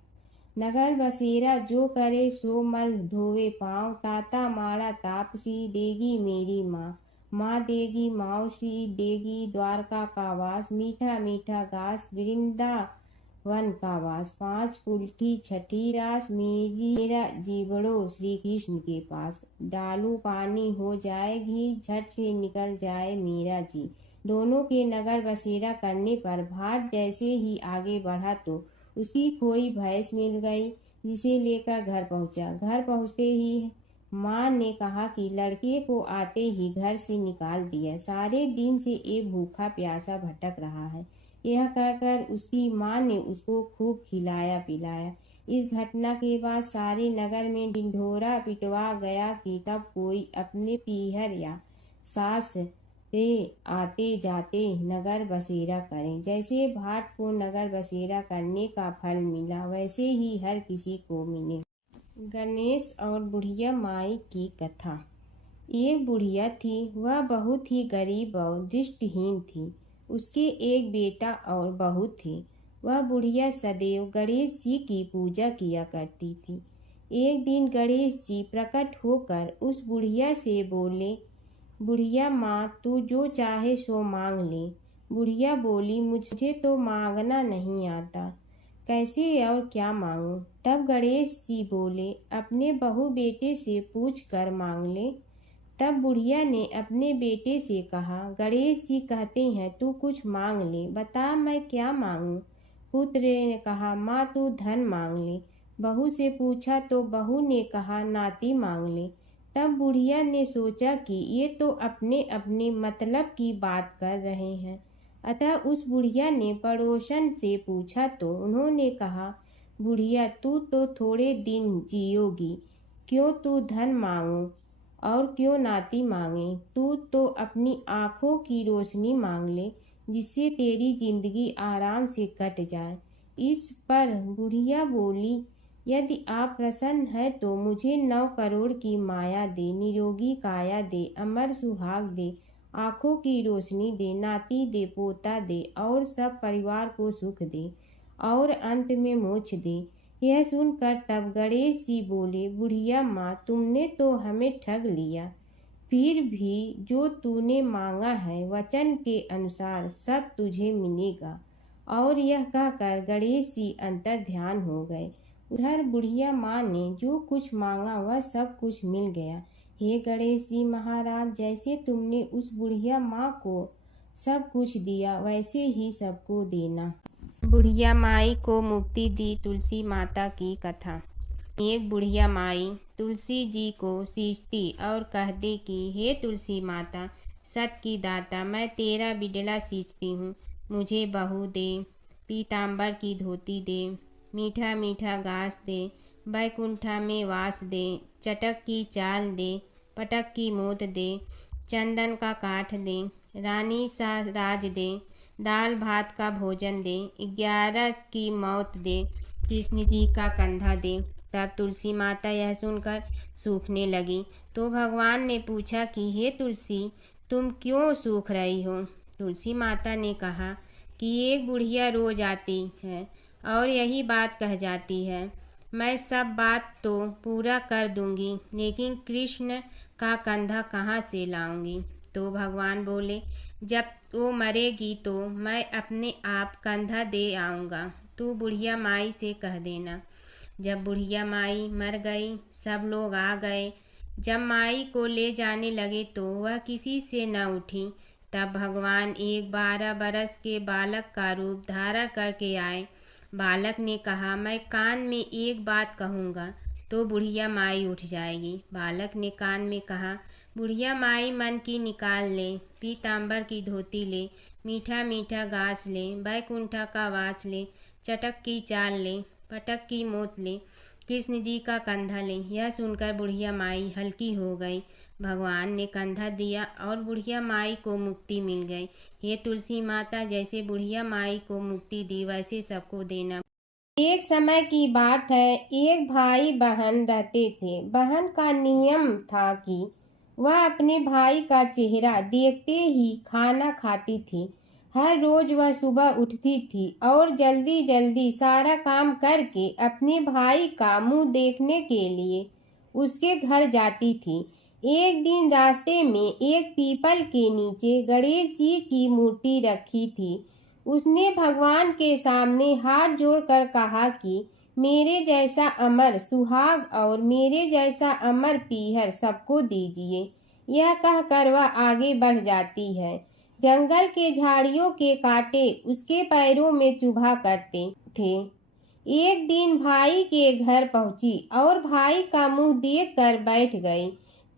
नगर बसेरा जो करे सो मल धोवे पाँव, ताता माड़ा तापसी देगी मेरी माँ, माँ देगी मावशी देगी द्वारका का वास, मीठा मीठा घास वृंदावन का वास, पांच कुल्थी छठी रास मेरा जीवड़ो श्री कृष्ण के पास, डालू पानी हो जाए घी झट से निकल जाए मेरा जी। दोनों के नगर बसेरा करने पर भाट जैसे ही आगे बढ़ा तो उसकी खोई भैंस मिल गई, जिसे लेकर घर पहुंचा। घर पहुंचते ही माँ ने कहा कि लड़के को आते ही घर से निकाल दिया, सारे दिन से ये भूखा प्यासा भटक रहा है। यह कहकर उसकी माँ ने उसको खूब खिलाया पिलाया। इस घटना के बाद सारे नगर में ढिंढोरा पिटवा गया कि कब कोई अपने पीहर या सास से आते जाते नगर बसेरा करें। जैसे भाट को नगर बसेरा करने का फल मिला, वैसे ही हर किसी को मिले। गणेश और बुढ़िया माई की कथा। एक बुढ़िया थी, वह बहुत ही गरीब और दृष्टिहीन थी। उसके एक बेटा और बहू थे। वह बुढ़िया सदैव गणेश जी की पूजा किया करती थी। एक दिन गणेश जी प्रकट होकर उस बुढ़िया से बोले, बुढ़िया माँ, तू जो चाहे सो मांग ले। बुढ़िया बोली, मुझे तो मांगना नहीं आता, कैसे और क्या मांगूं? तब गणेश जी बोले, अपने बहू बेटे से पूछ कर मांग ले। तब बुढ़िया ने अपने बेटे से कहा, गणेश जी कहते हैं तू कुछ मांग ले, बता मैं क्या मांगूं? पुत्र ने कहा, माँ तू धन मांग ले। बहू से पूछा तो बहू ने कहा, नाती मांग ले। तब बुढ़िया ने सोचा कि ये तो अपने अपने मतलब की बात कर रहे हैं। अतः उस बुढ़िया ने पड़ोसन से पूछा तो उन्होंने कहा, बुढ़िया तू तो थोड़े दिन जियोगी, क्यों तू धन मांगो और क्यों नाती मांगे? तू तो अपनी आँखों की रोशनी मांग ले, जिससे तेरी जिंदगी आराम से कट जाए। इस पर बुढ़िया बोली, यदि आप प्रसन्न हैं तो मुझे 9 करोड़ की माया दे, निरोगी काया दे, अमर सुहाग दे, आँखों की रोशनी दे, नाती दे, पोता दे और सब परिवार को सुख दे और अंत में मोक्ष दे। यह सुनकर तब गणेश जी बोले, बुढ़िया माँ, तुमने तो हमें ठग लिया। फिर भी जो तूने मांगा है वचन के अनुसार सब तुझे मिलेगा। और यह कहकर गणेश जी अंतर ध्यान हो गए। उधर बुढ़िया माँ ने जो कुछ मांगा वह सब कुछ मिल गया। हे गणेश जी महाराज, जैसे तुमने उस बुढ़िया माँ को सब कुछ दिया वैसे ही सबको देना। बुढ़िया माई को मुक्ति दी तुलसी माता की कथा। एक बुढ़िया माई तुलसी जी को सींचती और कहती कि हे तुलसी माता, सत की दाता, मैं तेरा बिडला सींचती हूँ, मुझे बहू दे, पीताम्बर की धोती दे, मीठा मीठा घास दे, बैकुंठा में वास दे, चटक की चाल दे, पटक की मोद दे, चंदन का काठ दे, रानी सा राज दे, दाल भात का भोजन दे, 11 की मौत दे, कृष्ण जी का कंधा दे। तब तुलसी माता यह सुनकर सूखने लगी। तो भगवान ने पूछा कि हे तुलसी, तुम क्यों सूख रही हो? तुलसी माता ने कहा कि एक बुढ़िया रोज आती है और यही बात कह जाती है, मैं सब बात तो पूरा कर दूंगी, लेकिन कृष्ण का कंधा कहाँ से लाऊंगी? तो भगवान बोले, जब वो मरेगी तो मैं अपने आप कंधा दे आऊँगा, तू बुढ़िया माई से कह देना। जब बुढ़िया माई मर गई, सब लोग आ गए। जब माई को ले जाने लगे तो वह किसी से न उठी। तब भगवान एक 12 बरस के बालक का रूप धारण करके आए। बालक ने कहा, मैं कान में एक बात कहूँगा तो बुढ़िया माई उठ जाएगी। बालक ने कान में कहा, बुढ़िया माई मन की निकाल ले, पीताम्बर की धोती ले, मीठा मीठा घास ले, बैकुंठा का वास ले, चटक की चाल ले, पटक की मोत ले, कृष्ण जी का कंधा ले। यह सुनकर बुढ़िया माई हल्की हो गई। भगवान ने कंधा दिया और बुढ़िया माई को मुक्ति मिल गई। हे तुलसी माता, जैसे बुढ़िया माई को मुक्ति दी वैसे सबको देना। एक समय की बात है, एक भाई बहन रहते थे। बहन का नियम था कि वह अपने भाई का चेहरा देखते ही खाना खाती थी। हर रोज वह सुबह उठती थी और जल्दी जल्दी सारा काम करके अपने भाई का मुंह देखने के लिए उसके घर जाती थी। एक दिन रास्ते में एक पीपल के नीचे गणेश जी की मूर्ति रखी थी। उसने भगवान के सामने हाथ जोड़कर कहा कि मेरे जैसा अमर सुहाग और मेरे जैसा अमर पीहर सबको दीजिए। यह कहकर वह आगे बढ़ जाती है। जंगल के झाड़ियों के कांटे उसके पैरों में चुभा करते थे। एक दिन भाई के घर पहुंची और भाई का मुंह देख कर बैठ गई।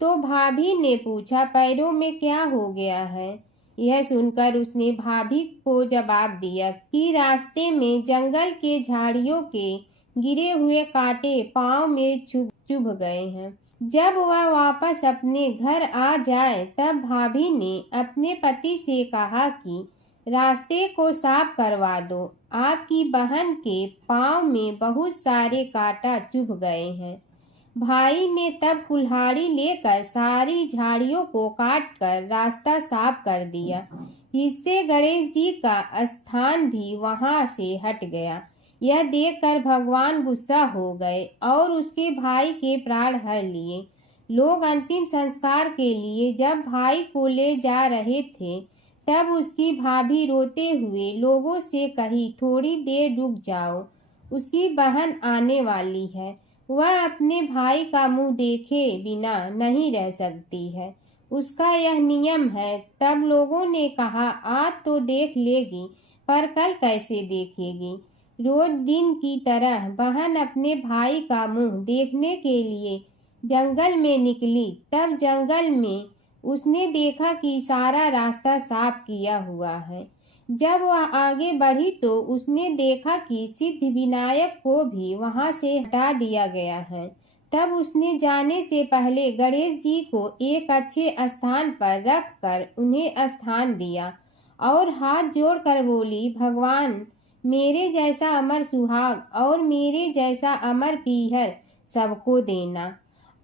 तो भाभी ने पूछा, पैरों में क्या हो गया है? यह सुनकर उसने भाभी को जवाब दिया कि रास्ते में जंगल के झाड़ियों के गिरे हुए कांटे पांव में चुभ गए हैं। जब वह वापस अपने घर आ जाए तब भाभी ने अपने पति से कहा कि रास्ते को साफ करवा दो, आपकी बहन के पांव में बहुत सारे कांटा चुभ गए हैं। भाई ने तब कुल्हाड़ी लेकर सारी झाड़ियों को काटकर रास्ता साफ कर दिया, जिससे गणेश जी का स्थान भी वहां से हट गया। यह देखकर भगवान गुस्सा हो गए और उसके भाई के प्राण हर लिए। लोग अंतिम संस्कार के लिए जब भाई को ले जा रहे थे तब उसकी भाभी रोते हुए लोगों से कही, थोड़ी देर रुक जाओ, उसकी बहन आने वाली है, वह अपने भाई का मुंह देखे बिना नहीं रह सकती है, उसका यह नियम है। तब लोगों ने कहा, आज तो देख लेगी पर कल कैसे देखेगी? रोज दिन की तरह बहन अपने भाई का मुंह देखने के लिए जंगल में निकली। तब जंगल में उसने देखा कि सारा रास्ता साफ किया हुआ है। जब वह आगे बढ़ी तो उसने देखा कि सिद्धि विनायक को भी वहां से हटा दिया गया है। तब उसने जाने से पहले गणेश जी को एक अच्छे स्थान पर रखकर उन्हें स्थान दिया और हाथ जोड़कर बोली, भगवान, मेरे जैसा अमर सुहाग और मेरे जैसा अमर पीहर सबको देना।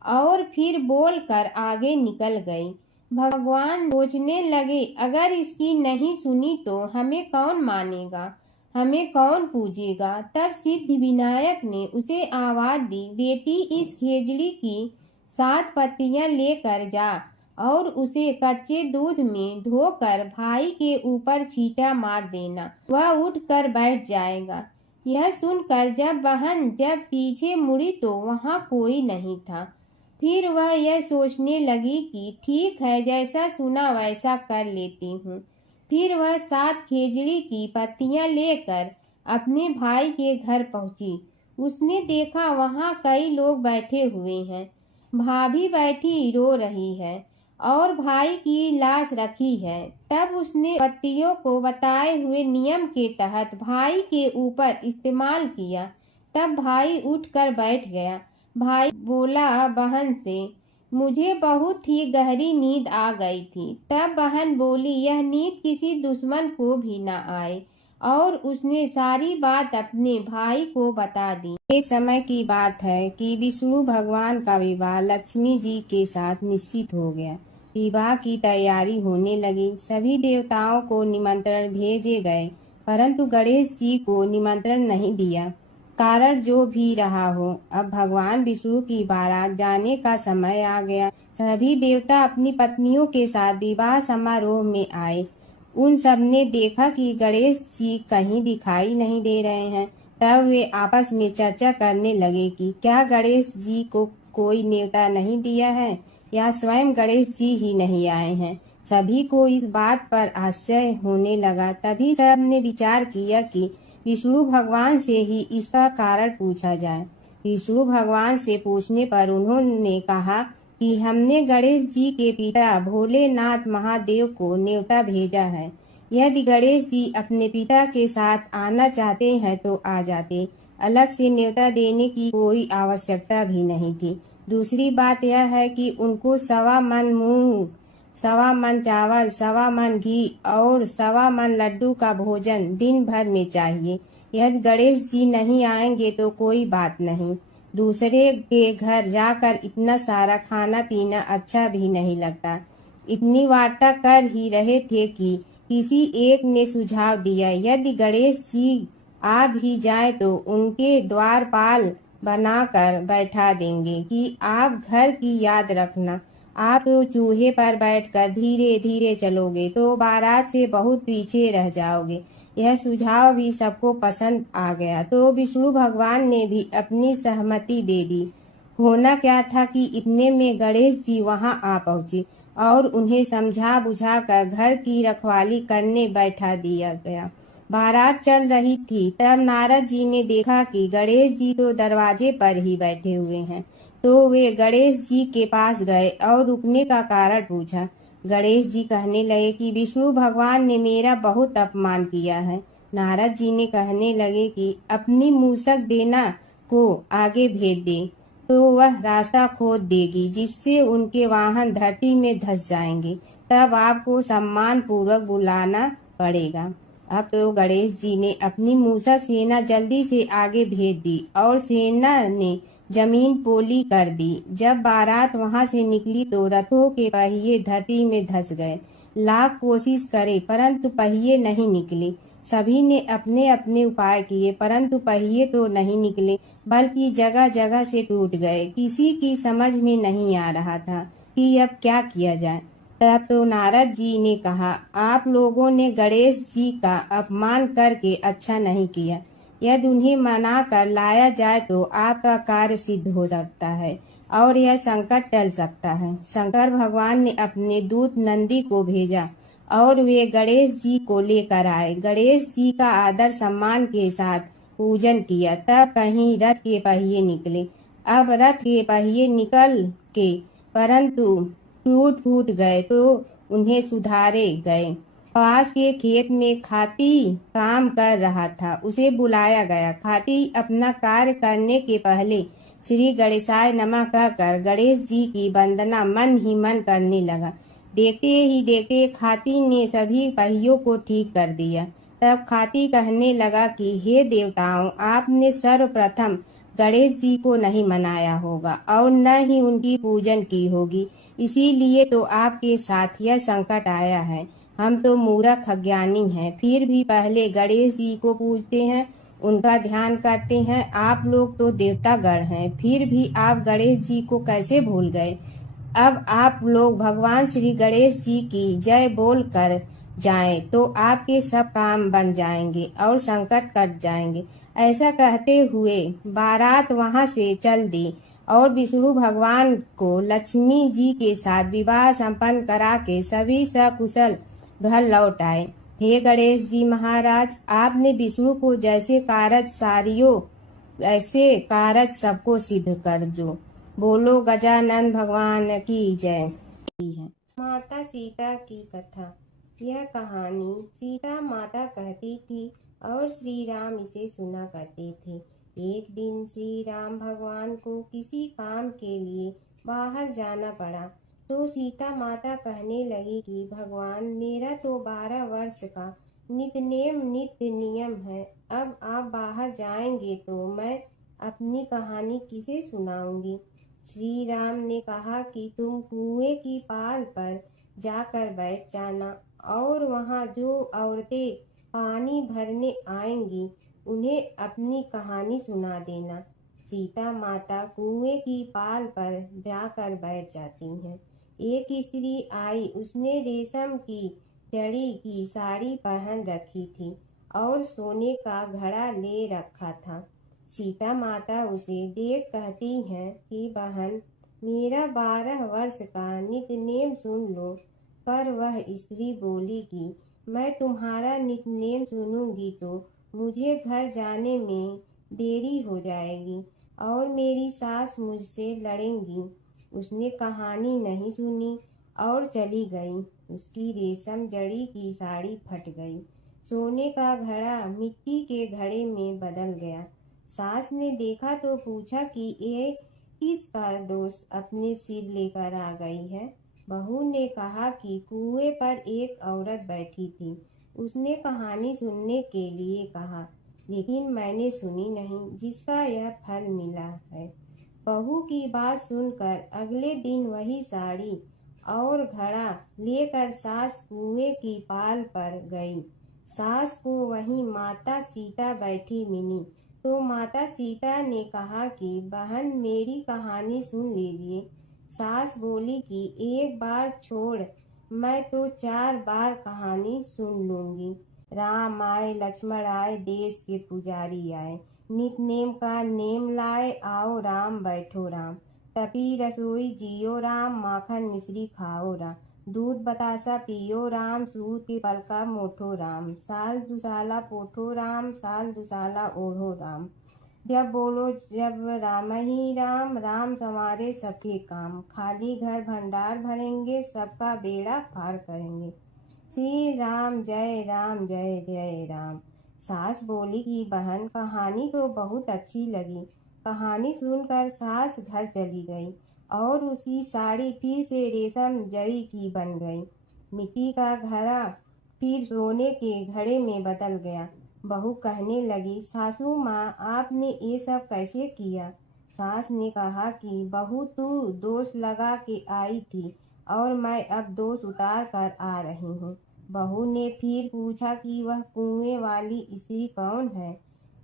और फिर बोलकर आगे निकल गई। भगवान सोचने लगे, अगर इसकी नहीं सुनी तो हमें कौन मानेगा, हमें कौन पूजेगा? तब सिद्धि विनायक ने उसे आवाज दी, बेटी, इस खेजड़ी की 7 पत्तियां लेकर जा और उसे कच्चे दूध में धोकर भाई के ऊपर छींटा मार देना, वह उठकर बैठ जाएगा। यह सुनकर जब बहन पीछे मुड़ी तो वहां कोई नहीं था। फिर वह यह सोचने लगी कि ठीक है, जैसा सुना वैसा कर लेती हूँ। फिर वह 7 खेजड़ी की पत्तियां लेकर अपने भाई के घर पहुंची। उसने देखा वहां कई लोग बैठे हुए हैं। भाभी बैठी रो रही है और भाई की लाश रखी है। तब उसने पत्तियों को बताए हुए नियम के तहत भाई के ऊपर इस्तेमाल किया। तब भाई उठकर बैठ गया। भाई बोला बहन से, मुझे बहुत ही गहरी नींद आ गई थी। तब बहन बोली, यह नींद किसी दुश्मन को भी न आए, और उसने सारी बात अपने भाई को बता दी। एक समय की बात है कि विष्णु भगवान का विवाह लक्ष्मी जी के साथ निश्चित हो गया। विवाह की तैयारी होने लगी। सभी देवताओं को निमंत्रण भेजे गए, परंतु गणेश जी को निमंत्रण नहीं दिया। कारण जो भी रहा हो, अब भगवान विष्णु की बारात जाने का समय आ गया। सभी देवता अपनी पत्नियों के साथ विवाह समारोह में आए। उन सब ने देखा कि गणेश जी कहीं दिखाई नहीं दे रहे हैं। तब वे आपस में चर्चा करने लगे कि क्या गणेश जी को कोई न्योता नहीं दिया है या स्वयं गणेश जी ही नहीं आए हैं। सभी को इस बात पर आश्चर्य होने लगा। तभी सब ने विचार किया कि विष्णु भगवान से ही इसका कारण पूछा जाए। विष्णु भगवान से पूछने पर उन्होंने कहा कि हमने गणेश जी के पिता भोलेनाथ महादेव को न्योता भेजा है। यदि गणेश जी अपने पिता के साथ आना चाहते हैं तो आ जाते, अलग से न्योता देने की कोई आवश्यकता भी नहीं थी। दूसरी बात यह है कि उनको 1.25 मन मूंग, 1.25 मन चावल, 1.25 मन घी और 1.25 मन लड्डू का भोजन दिन भर में चाहिए। यदि गणेश जी नहीं आएंगे तो कोई बात नहीं, दूसरे के घर जाकर इतना सारा खाना पीना अच्छा भी नहीं लगता। इतनी वार्ता कर ही रहे थे कि किसी एक ने सुझाव दिया, यदि गणेश जी आ भी जाए तो उनके द्वारपाल बनाकर बैठा देंगे कि आप घर की याद रखना। आप तो चूहे पर बैठकर धीरे धीरे चलोगे तो बारात से बहुत पीछे रह जाओगे। यह सुझाव भी सबको पसंद आ गया तो विष्णु भगवान ने भी अपनी सहमति दे दी। होना क्या था कि इतने में गणेश जी वहां आ पहुंचे और उन्हें समझा बुझा कर घर की रखवाली करने बैठा दिया गया। बारात चल रही थी, तब नारद जी ने देखा कि गणेश जी तो दरवाजे पर ही बैठे हुए हैं। तो वे गणेश जी के पास गए और रुकने का कारण पूछा। गणेश जी कहने लगे कि विष्णु भगवान ने मेरा बहुत अपमान किया है। नारद जी ने कहने लगे कि अपनी मूसक देना को आगे भेज दे, तो वह रास्ता खोद देगी, जिससे उनके वाहन धरती में धंस जाएंगे। तब आपको सम्मान पूर्वक बुलाना पड़ेगा। अब तो गणेश जी ने अपनी मूसक सेना जल्दी से आगे भेज दी और सेना ने जमीन पोली कर दी। जब बारात वहां से निकली तो रथों के पहिए धरती में धंस गए। लाख कोशिश करे परंतु पहिए नहीं निकले। सभी ने अपने अपने उपाय किए परंतु पहिए तो नहीं निकले, बल्कि जगह जगह से टूट गए। किसी की समझ में नहीं आ रहा था कि अब क्या किया जाए। तब तो नारद जी ने कहा, आप लोगों ने गणेश जी का अपमान करके अच्छा नहीं किया। यदि उन्हें मना कर लाया जाए तो आपका कार्य सिद्ध हो सकता है और यह संकट टल सकता है। शंकर भगवान ने अपने दूत नंदी को भेजा और वे गणेश जी को लेकर आए। गणेश जी का आदर सम्मान के साथ पूजन किया। तब कहीं रथ के पहिए निकले। अब रथ के पहिए निकल के परंतु टूट फूट गए तो उन्हें सुधारे गए। पास के खेत में खाती काम कर रहा था, उसे बुलाया गया। खाती अपना कार्य करने के पहले श्री गणेशाय नमः कहकर गणेश जी की वंदना मन ही मन करने लगा। देखते ही देखते खाती ने सभी पहियों को ठीक कर दिया। तब खाती कहने लगा कि हे देवताओं, आपने सर्वप्रथम गणेश जी को नहीं मनाया होगा और न ही उनकी पूजन की होगी, इसीलिए तो आपके साथ यह संकट आया है। हम तो मूर्ख अज्ञानी हैं, फिर भी पहले गणेश जी को पूजते हैं, उनका ध्यान करते हैं। आप लोग तो देवतागण हैं, फिर भी आप गणेश जी को कैसे भूल गए। अब आप लोग भगवान श्री गणेश जी की जय बोल कर जाएं तो आपके सब काम बन जाएंगे और संकट कट जाएंगे। ऐसा कहते हुए बारात वहां से चल दी और विष्णु भगवान को लक्ष्मी जी के साथ विवाह संपन्न करा के सभी सकुशल घर लौट आए। हे गणेश जी महाराज, आपने विष्णु को जैसे कारज सारियो ऐसे कारज सबको सिद्ध कर जो। बोलो गजानन भगवान की जय। है माता सीता की कथा। यह कहानी सीता माता कहती थी और श्री राम इसे सुना करते थे। एक दिन श्री राम भगवान को किसी काम के लिए बाहर जाना पड़ा, तो सीता माता कहने लगी कि भगवान, मेरा तो 12 वर्ष का नित्य नियम है। अब आप बाहर जाएंगे तो मैं अपनी कहानी किसे सुनाऊंगी। श्री राम ने कहा कि तुम कुएं की पाल पर जाकर बैठ जाना और वहां जो औरतें पानी भरने आएंगी उन्हें अपनी कहानी सुना देना। सीता माता कुएं की पाल पर जाकर बैठ जाती हैं। एक स्त्री आई, उसने रेशम की जड़ी की साड़ी पहन रखी थी और सोने का घड़ा ले रखा था। सीता माता उसे देख कहती हैं कि बहन, मेरा 12 वर्ष का नित्य नेम सुन लो। पर वह स्त्री बोली कि मैं तुम्हारा नित्य नेम सुनूंगी तो मुझे घर जाने में देरी हो जाएगी और मेरी सास मुझसे लड़ेंगी। उसने कहानी नहीं सुनी और चली गई। उसकी रेशम जड़ी की साड़ी फट गई, सोने का घड़ा मिट्टी के घड़े में बदल गया। सास ने देखा तो पूछा कि ये किसका दोष अपने सिर लेकर आ गई है। बहू ने कहा कि कुएं पर एक औरत बैठी थी, उसने कहानी सुनने के लिए कहा, लेकिन मैंने सुनी नहीं, जिसका यह फल मिला है। बहू की बात सुनकर अगले दिन वही साड़ी और घड़ा लेकर सास कुएं की पाल पर गई। सास को वहीं माता सीता बैठी मिली, तो माता सीता ने कहा कि बहन, मेरी कहानी सुन लीजिए। सास बोली कि एक बार छोड़, मैं तो 4 बार कहानी सुन लूंगी। राम आए, लक्ष्मण आए, देश के पुजारी आए, नित नेम का नेम लाए, आओ राम बैठो राम, तपी रसोई जियो राम, माखन मिश्री खाओ राम। दूध बतासा पियो राम, सूत के पलका मोठो राम। साल दुसाला पोठो राम, साल दुसाला ओढ़ो राम। जब बोलो जब राम ही राम, राम संवारे सबके काम। खाली घर भंडार भरेंगे, सबका बेड़ा पार करेंगे। श्री राम जय जय राम। सास बोली कि बहन कहानी तो बहुत अच्छी लगी। कहानी सुनकर सास घर चली गई और उसकी साड़ी फिर से रेशम जरी की बन गई। मिट्टी का घड़ा फिर सोने के घड़े में बदल गया। बहू कहने लगी, सासू माँ आपने ये सब कैसे किया? सास ने कहा कि बहू तू दोष लगा के आई थी और मैं अब दोष उतार कर आ रही हूँ। बहू ने फिर पूछा कि वह कुएं वाली स्त्री कौन है?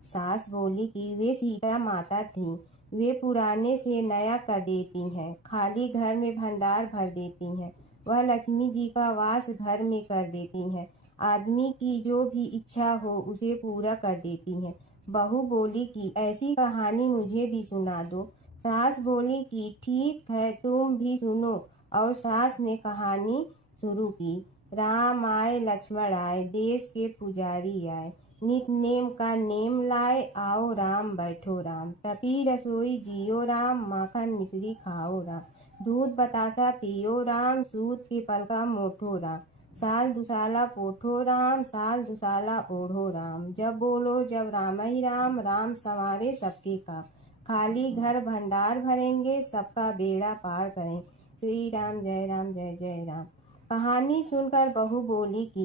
सास बोली कि वे सीता माता थी। वे पुराने से नया कर देती हैं, खाली घर में भंडार भर देती हैं। वह लक्ष्मी जी का वास घर में कर देती हैं। आदमी की जो भी इच्छा हो उसे पूरा कर देती हैं। बहू बोली कि ऐसी कहानी मुझे भी सुना दो। सास बोली कि ठीक है तुम भी सुनो। और सास ने कहानी शुरू की। राम आए लक्ष्मण आए, देश के पुजारी आए। नित नेम का नेम लाए, आओ राम बैठो राम। तपी रसोई जियो राम, माखन मिश्री खाओ राम। दूध बतासा पियो राम, सूत के पलका मोठो राम। साल दुसाला पोठो राम, साल दुसाला ओढ़ो राम। जब बोलो जब राम ही राम, राम संवारे सबके काम। खाली घर भंडार भरेंगे, सबका बेड़ा पार करें। श्री राम जय राम। कहानी सुनकर बहू बोली कि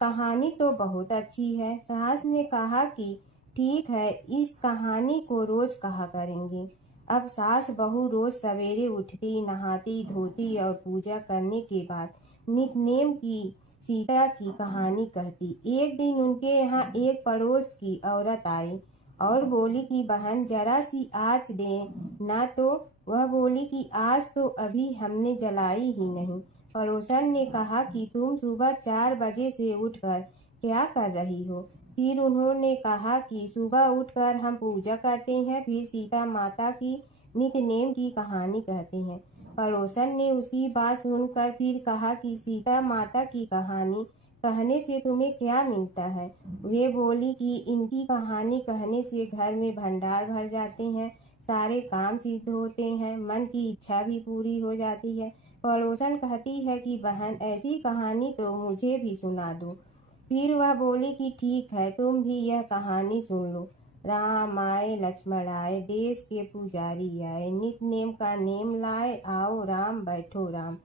कहानी तो बहुत अच्छी है। सास ने कहा कि ठीक है, इस कहानी को रोज कहा करेंगे। अब सास बहू रोज सवेरे उठती, नहाती धोती और पूजा करने के बाद नितनेम की सीता की कहानी कहती। एक दिन उनके यहाँ एक पड़ोस की औरत आई और बोली कि बहन जरा सी आँच दे ना। तो वह बोली कि आज तो अभी हमने जलाई ही नहीं। पड़ोसन ने कहा कि तुम सुबह 4 बजे से उठकर क्या कर रही हो? फिर उन्होंने कहा कि सुबह उठकर हम पूजा करते हैं, फिर सीता माता की नितनेम की कहानी कहते हैं। पड़ोसन ने उसकी बात सुनकर फिर कहा कि सीता माता की कहानी कहने से तुम्हें क्या मिलता है? वे बोली कि इनकी कहानी कहने से घर में भंडार भर जाते हैं, सारे काम सिद्ध होते हैं, मन की इच्छा भी पूरी हो जाती है। पड़ोसन कहती है कि बहन ऐसी कहानी तो मुझे भी सुना दो। फिर वह बोली कि ठीक है तुम भी यह कहानी सुन लो। राम आए लक्ष्मण आए, देश के पुजारी आए। नित नेम का नेम लाए, आओ राम बैठो राम।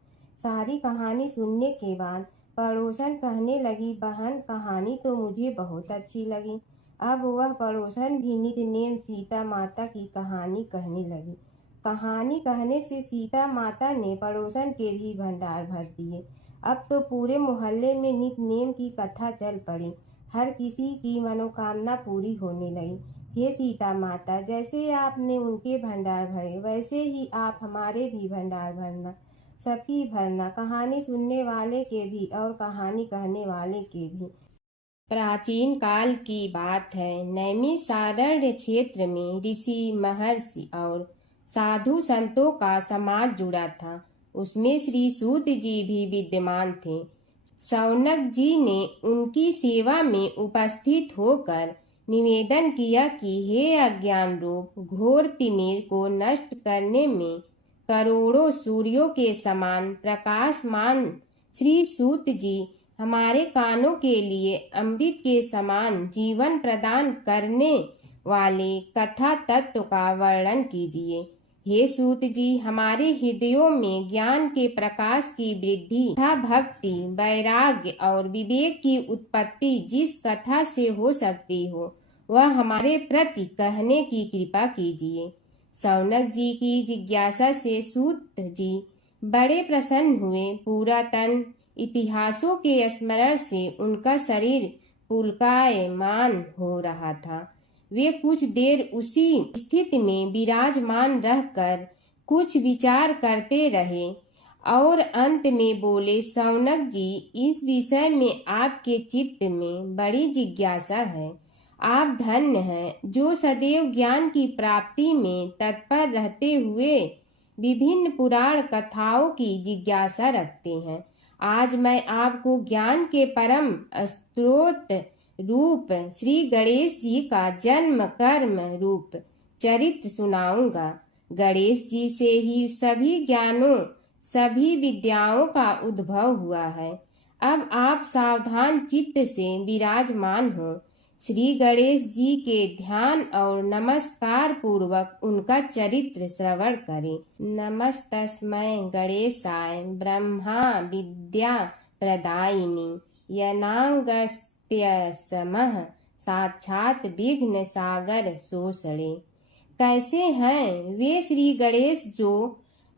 सारी कहानी सुनने के बाद पड़ोसन कहने लगी, बहन कहानी तो मुझे बहुत अच्छी लगी। अब वह पड़ोसन भी नित नेम सीता माता की कहानी कहने लगी। कहानी कहने से सीता माता ने पड़ोसन के भी भंडार भर दिए। अब तो पूरे मोहल्ले में नित नेम की कथा चल पड़ी। हर किसी की मनोकामना पूरी होने लगी। हे सीता माता, जैसे आपने उनके भंडार भरे वैसे ही आप हमारे भी भंडार भरना, सबकी भरना, कहानी सुनने वाले के भी और कहानी कहने वाले के भी। प्राचीन काल की बात है। नैमिषारण्य क्षेत्र में ऋषि महर्षि और साधु संतों का समाज जुड़ा था। उसमें श्री सूत जी भी विद्यमान थे। शौनक जी ने उनकी सेवा में उपस्थित होकर निवेदन किया कि हे अज्ञान रूप घोर तिमिर को नष्ट करने में करोड़ों सूर्यों के समान प्रकाशमान श्री सूत जी हमारे कानों के लिए अमृत के समान जीवन प्रदान करने वाले कथा तत्व का वर्णन कीजिए। हे सूत जी, हमारे हृदयों में ज्ञान के प्रकाश की वृद्धि तथा भक्ति, वैराग्य और विवेक की उत्पत्ति जिस कथा से हो सकती हो वह हमारे प्रति कहने की कृपा कीजिए। शौनक जी की जिज्ञासा से सूत जी बड़े प्रसन्न हुए। पुरातन इतिहासों के स्मरण से उनका शरीर पुलकायमान हो रहा था। वे कुछ देर उसी स्थिति में विराजमान रहकर कुछ विचार करते रहे और अंत में बोले, शौनक जी, इस विषय में आपके चित्त में बड़ी जिज्ञासा है। आप धन्य हैं जो सदैव ज्ञान की प्राप्ति में तत्पर रहते हुए विभिन्न पुराण कथाओं की जिज्ञासा रखते हैं। आज मैं आपको ज्ञान के परम स्रोत रूप श्री गणेश जी का जन्म कर्म रूप चरित्र सुनाऊंगा। गणेश जी से ही सभी ज्ञानों सभी विद्याओं का उद्भव हुआ है। अब आप सावधान चित्त से विराजमान हो। श्री गणेश जी के ध्यान और नमस्कार पूर्वक उनका चरित्र श्रवण करें। नमस्तस्मै गणेशाय ब्रह्मा विद्या प्रदायिनी यनागस्त्यसमः साक्षात विघ्न सागर सोषणे। कैसे हैं वे श्री गणेश जो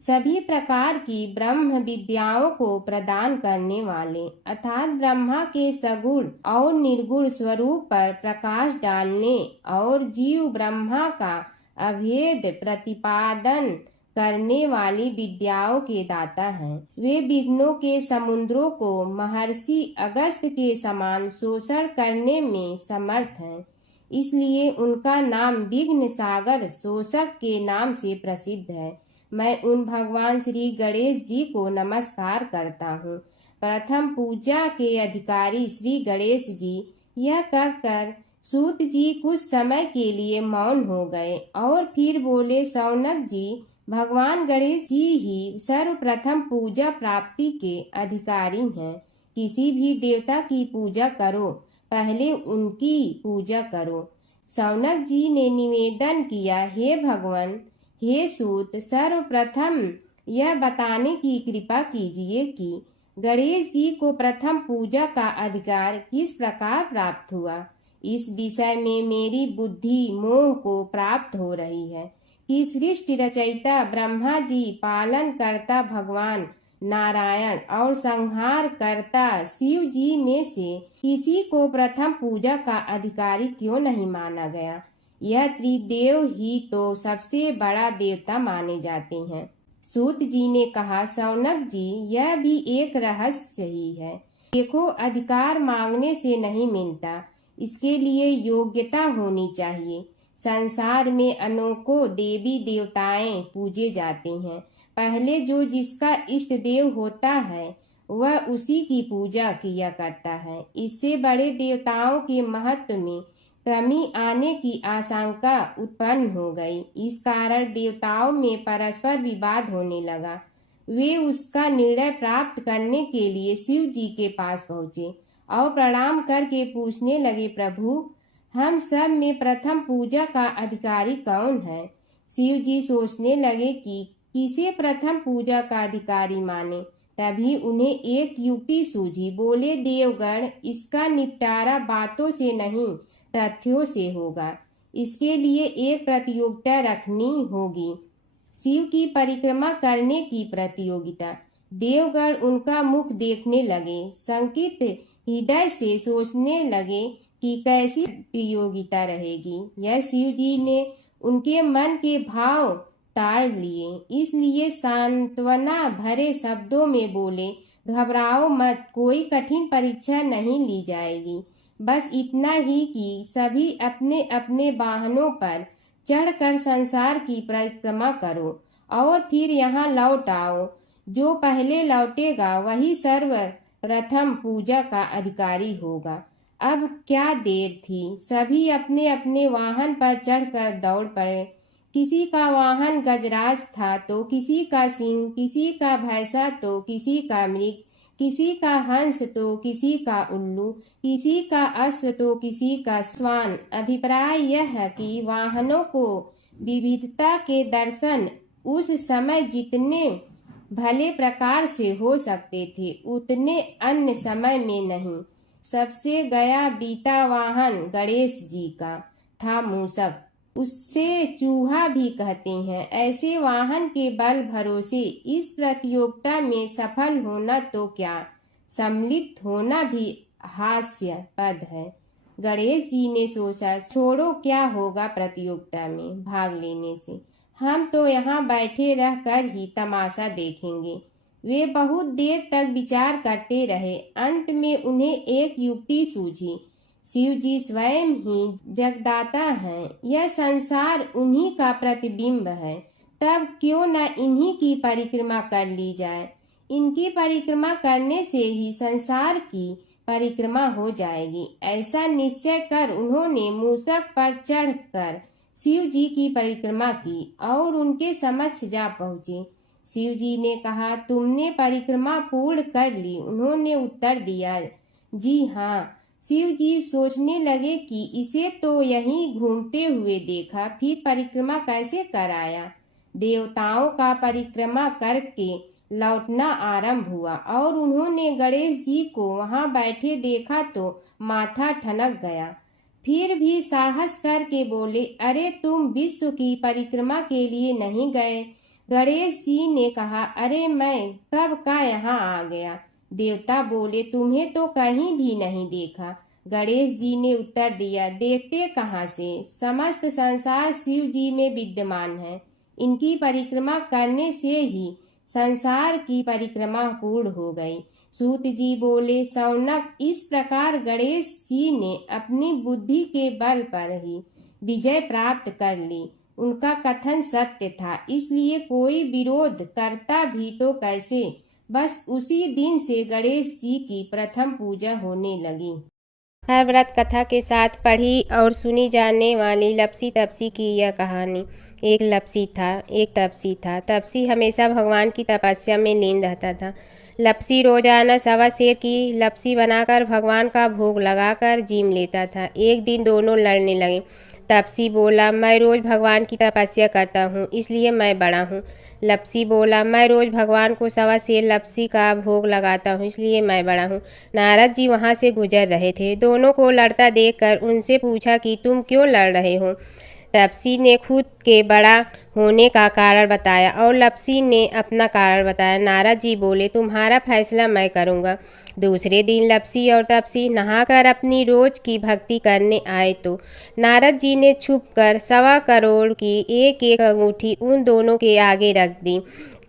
सभी प्रकार की ब्रह्म विद्याओं को प्रदान करने वाले अर्थात ब्रह्मा के सगुण और निर्गुण स्वरूप पर प्रकाश डालने और जीव ब्रह्मा का अभेद प्रतिपादन करने वाली विद्याओं के दाता हैं। वे विघ्नों के समुद्रों को महर्षि अगस्त्य के समान शोषण करने में समर्थ हैं। इसलिए उनका नाम विघ्न सागर शोषक के नाम से प्रसिद्ध है। मैं उन भगवान श्री गणेश जी को नमस्कार करता हूँ। प्रथम पूजा के अधिकारी श्री गणेश जी, यह कहकर सूत जी कुछ समय के लिए मौन हो गए और फिर बोले, शौनक जी, भगवान गणेश जी ही सर्वप्रथम पूजा प्राप्ति के अधिकारी हैं। किसी भी देवता की पूजा करो, पहले उनकी पूजा करो। शौनक जी ने निवेदन किया, हे भगवान, हे सूत, सर्वप्रथम यह बताने की कृपा कीजिए कि गणेश जी को प्रथम पूजा का अधिकार किस प्रकार प्राप्त हुआ। इस विषय में मेरी बुद्धि मोह को प्राप्त हो रही है कि सृष्टि रचयिता ब्रह्मा जी, पालन करता भगवान नारायण और संहार करता शिव जी में से किसी को प्रथम पूजा का अधिकारी क्यों नहीं माना गया। यह त्रिदेव ही तो सबसे बड़ा देवता माने जाते हैं। सूत जी ने कहा, शौनक जी, यह भी एक रहस्य ही है। देखो, अधिकार मांगने से नहीं मिलता, इसके लिए योग्यता होनी चाहिए। संसार में अनेकों देवी देवताएं पूजे जाते हैं। पहले जो जिसका इष्ट देव होता है वह उसी की पूजा किया करता है। इससे बड़े देवताओं के महत्व में कमी आने की आशंका उत्पन्न हो गई। इस कारण देवताओं में परस्पर विवाद होने लगा। वे उसका निर्णय प्राप्त करने के लिए शिव जी के पास पहुँचे और प्रणाम करके पूछने लगे, प्रभु, हम सब में प्रथम पूजा का अधिकारी कौन है। शिव जी सोचने लगे कि किसे प्रथम पूजा का अधिकारी माने। तभी उन्हें एक युक्ति सूझी। बोले, देवगण, इसका निपटारा बातों से नहीं तथ्यों से होगा। इसके लिए एक प्रतियोगिता रखनी होगी, शिव की परिक्रमा करने की प्रतियोगिता। देवगण उनका मुख देखने लगे, शंकित हृदय से सोचने लगे कि कैसी प्रतियोगिता रहेगी। यह शिव जी ने उनके मन के भाव ताड़ लिए, इसलिए सांत्वना भरे शब्दों में बोले, घबराओ मत, कोई कठिन परीक्षा नहीं ली जाएगी। बस इतना ही कि सभी अपने अपने वाहनों पर चढ़कर संसार की परिक्रमा करो और फिर यहाँ लौट आओ। जो पहले लौटेगा वही सर्वप्रथम पूजा का अधिकारी होगा। अब क्या देर थी, सभी अपने अपने वाहन पर चढ़कर दौड़ पड़े। किसी का वाहन गजराज था तो किसी का सिंह, किसी का भैंसा तो किसी का मृग, किसी का हंस तो किसी का उल्लू, किसी का अश्व तो किसी का श्वान। अभिप्राय यह है कि वाहनों को विविधता के दर्शन उस समय जितने भले प्रकार से हो सकते थे उतने अन्य समय में नहीं। सबसे गया बीता वाहन गणेश जी का था मूषक, उससे चूहा भी कहते हैं। ऐसे वाहन के बल भरोसे इस प्रतियोगिता में सफल होना तो क्या, सम्मिलित होना भी हास्यास्पद है। गणेश जी ने सोचा, छोड़ो, क्या होगा प्रतियोगिता में भाग लेने से, हम तो यहाँ बैठे रहकर ही तमाशा देखेंगे। वे बहुत देर तक विचार करते रहे। अंत में उन्हें एक युक्ति सूझी। शिव जी स्वयं ही जगदाता हैं, यह संसार उन्हीं का प्रतिबिंब है, तब क्यों न इन्हीं की परिक्रमा कर ली जाए। इनकी परिक्रमा करने से ही संसार की परिक्रमा हो जाएगी। ऐसा निश्चय कर उन्होंने मूषक पर चढ़कर शिव जी की परिक्रमा की और उनके समक्ष जा पहुँचे। शिव जी ने कहा, तुमने परिक्रमा पूर्ण कर ली? उन्होंने उत्तर दिया, जी हाँ। शिव जी सोचने लगे कि इसे तो यहीं घूमते हुए देखा, फिर परिक्रमा कैसे कराया। देवताओं का परिक्रमा करके लौटना आरंभ हुआ और उन्होंने गणेश जी को वहां बैठे देखा तो माथा ठनक गया। फिर भी साहस करके बोले, अरे तुम विश्व की परिक्रमा के लिए नहीं गए? गणेश जी ने कहा, अरे मैं कब का यहाँ आ गया। देवता बोले, तुम्हें तो कहीं भी नहीं देखा। गणेश जी ने उत्तर दिया, देखते कहाँ से, समस्त संसार शिव जी में विद्यमान है। इनकी परिक्रमा करने से ही संसार की परिक्रमा पूर्ण हो गई। सूत जी बोले, शौनक, इस प्रकार गणेश जी ने अपनी बुद्धि के बल पर ही विजय प्राप्त कर ली। उनका कथन सत्य था, इसलिए कोई विरोध करता भी तो कैसे। बस उसी दिन से गणेश जी की प्रथम पूजा होने लगी। हर व्रत कथा के साथ पढ़ी और सुनी जाने वाली लपसी तपसी की यह कहानी। एक लपसी था, एक तपसी था। तपसी हमेशा भगवान की तपस्या में लीन रहता था। लपसी रोजाना सवा सेर की लपसी बनाकर भगवान का भोग लगाकर जीम लेता था। एक दिन दोनों लड़ने लगे। तपसी बोला, मैं रोज भगवान की तपस्या करता हूँ, इसलिए मैं बड़ा हूँ। लपसी बोला, मैं रोज भगवान को सवा सेर लपसी का भोग लगाता हूँ, इसलिए मैं बड़ा हूँ। नारद जी वहाँ से गुजर रहे थे। दोनों को लड़ता देखकर उनसे पूछा कि तुम क्यों लड़ रहे हो। तपसी ने खुद के बड़ा होने का कारण बताया और लपसी ने अपना कारण बताया। नारद जी बोले, तुम्हारा फैसला मैं करूँगा। दूसरे दिन लपसी और तपसी नहाकर अपनी रोज की भक्ति करने आए तो नारद जी ने छुपकर 1.25 करोड़ की एक एक अंगूठी उन दोनों के आगे रख दी।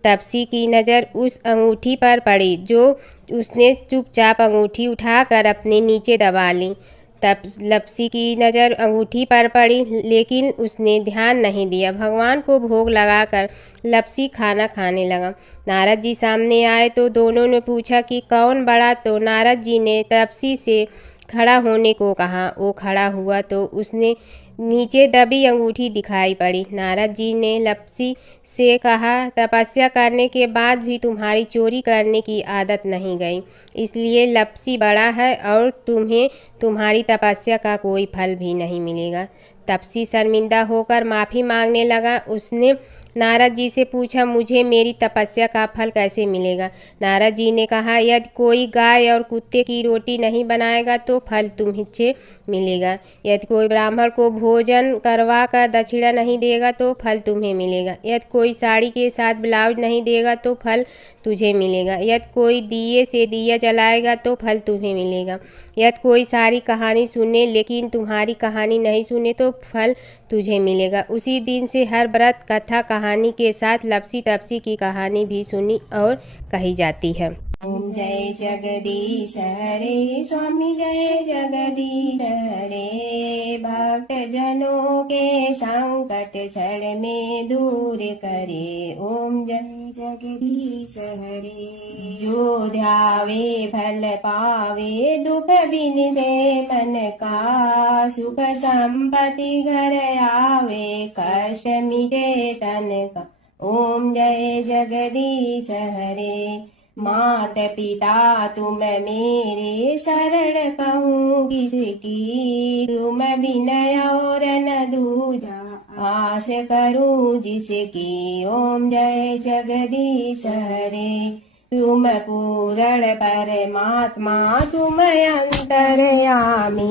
तपसी की नज़र उस अंगूठी पर पड़ी जो उसने चुपचाप अंगूठी उठाकर अपने नीचे दबा ली। तब लपसी की नज़र अंगूठी पर पड़ी, लेकिन उसने ध्यान नहीं दिया। भगवान को भोग लगाकर लपसी खाना खाने लगा। नारद जी सामने आए तो दोनों ने पूछा कि कौन बड़ा, तो नारद जी ने तपसी से खड़ा होने को कहा। वो खड़ा हुआ तो उसने नीचे दबी अंगूठी दिखाई पड़ी। नारद जी ने लपसी से कहा, तपस्या करने के बाद भी तुम्हारी चोरी करने की आदत नहीं गई, इसलिए लपसी बड़ा है और तुम्हें तुम्हारी तपस्या का कोई फल भी नहीं मिलेगा। तपसी शर्मिंदा होकर माफ़ी मांगने लगा। उसने नारद जी से पूछा, मुझे मेरी तपस्या का फल कैसे मिलेगा। नारद जी ने कहा, यदि कोई गाय और कुत्ते की रोटी नहीं बनाएगा तो फल तुम्हें मिलेगा। यदि कोई ब्राह्मण को भोजन करवा कर दक्षिणा नहीं देगा तो फल तुम्हें मिलेगा। यदि कोई साड़ी के साथ ब्लाउज नहीं देगा तो फल तुझे मिलेगा। यदि कोई दिए से दिया जलाएगा तो फल तुम्हें मिलेगा। यदि कोई सारी कहानी सुने लेकिन तुम्हारी कहानी नहीं सुने तो फल तुझे मिलेगा। उसी दिन से हर व्रत कथा कहानी के साथ लपसी तपसी की कहानी भी सुनी और कही जाती है। ओम जय जगदीश हरे, स्वामी जय जगदीश हरे। भक्त जनों के संकट क्षण में दूर करे। ओम जय जगदीश हरे। जो ध्यावे फल पावे, दुख बिन दे मन का। सुख संपत्ति घर आवे, कष्ट मिटे तन का। ओम जय जगदीश हरे। मात पिता तुम मेरे, शरण कहूँ किसकी। तुम विनय और न दूजा, आस करूँ जिसकी। ओम जय जगदीश हरे। तुम पूर्ण परमात्मा, तुम अंतर्यामी।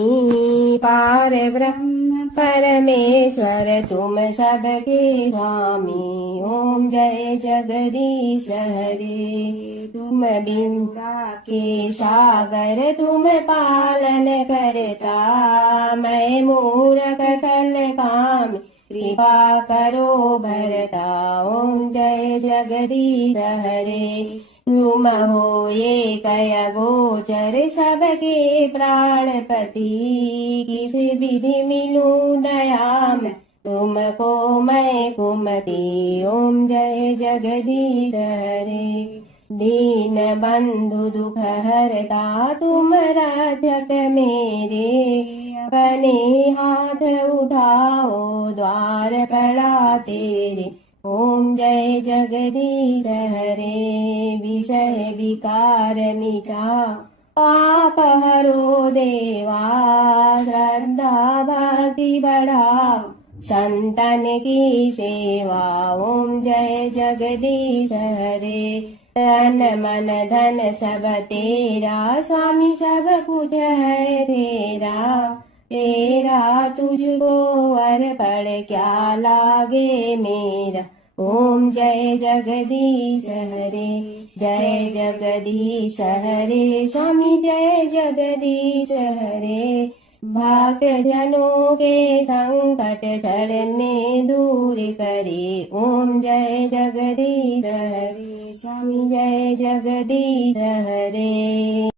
पार ब्रह्म परमेश्वर, तुम सबके स्वामी। ओम जय जगदीश हरे। तुम बिंदा के सागर, तुम पालन करता। मैं मूर्ख कल काम, कृपा करो भरता। ओम जय जगदीश हरे। तुम हो ये कय गोचर, सबके प्राणपति। किस विधि मिलूं दया में, तुमको मैं कुमति। ओम जय जगदीश हरे। दीन बंधु दुख हरता तुम रक्षक मेरे, अपने हाथ उठाओ द्वार पड़ा तेरे। ओम जय जगदीश हरे, विषय विकार मिटा पाप हरो देवा, श्रद्धा भक्ति बढ़ाओ संतन की सेवा। ओम जय जगदीश हरे, तन मन धन सब तेरा, स्वामी सब कुछ है तेरा। तेरा तुझको अर्पण क्या लागे मेरा। ओम जय जगदीश हरे, जय जगदीश हरे, स्वामी जय जगदीश हरे। भक्त जनों के संकट टलने दूर करे। ओम जय जगदीश हरे, स्वामी जय जगदीश हरे।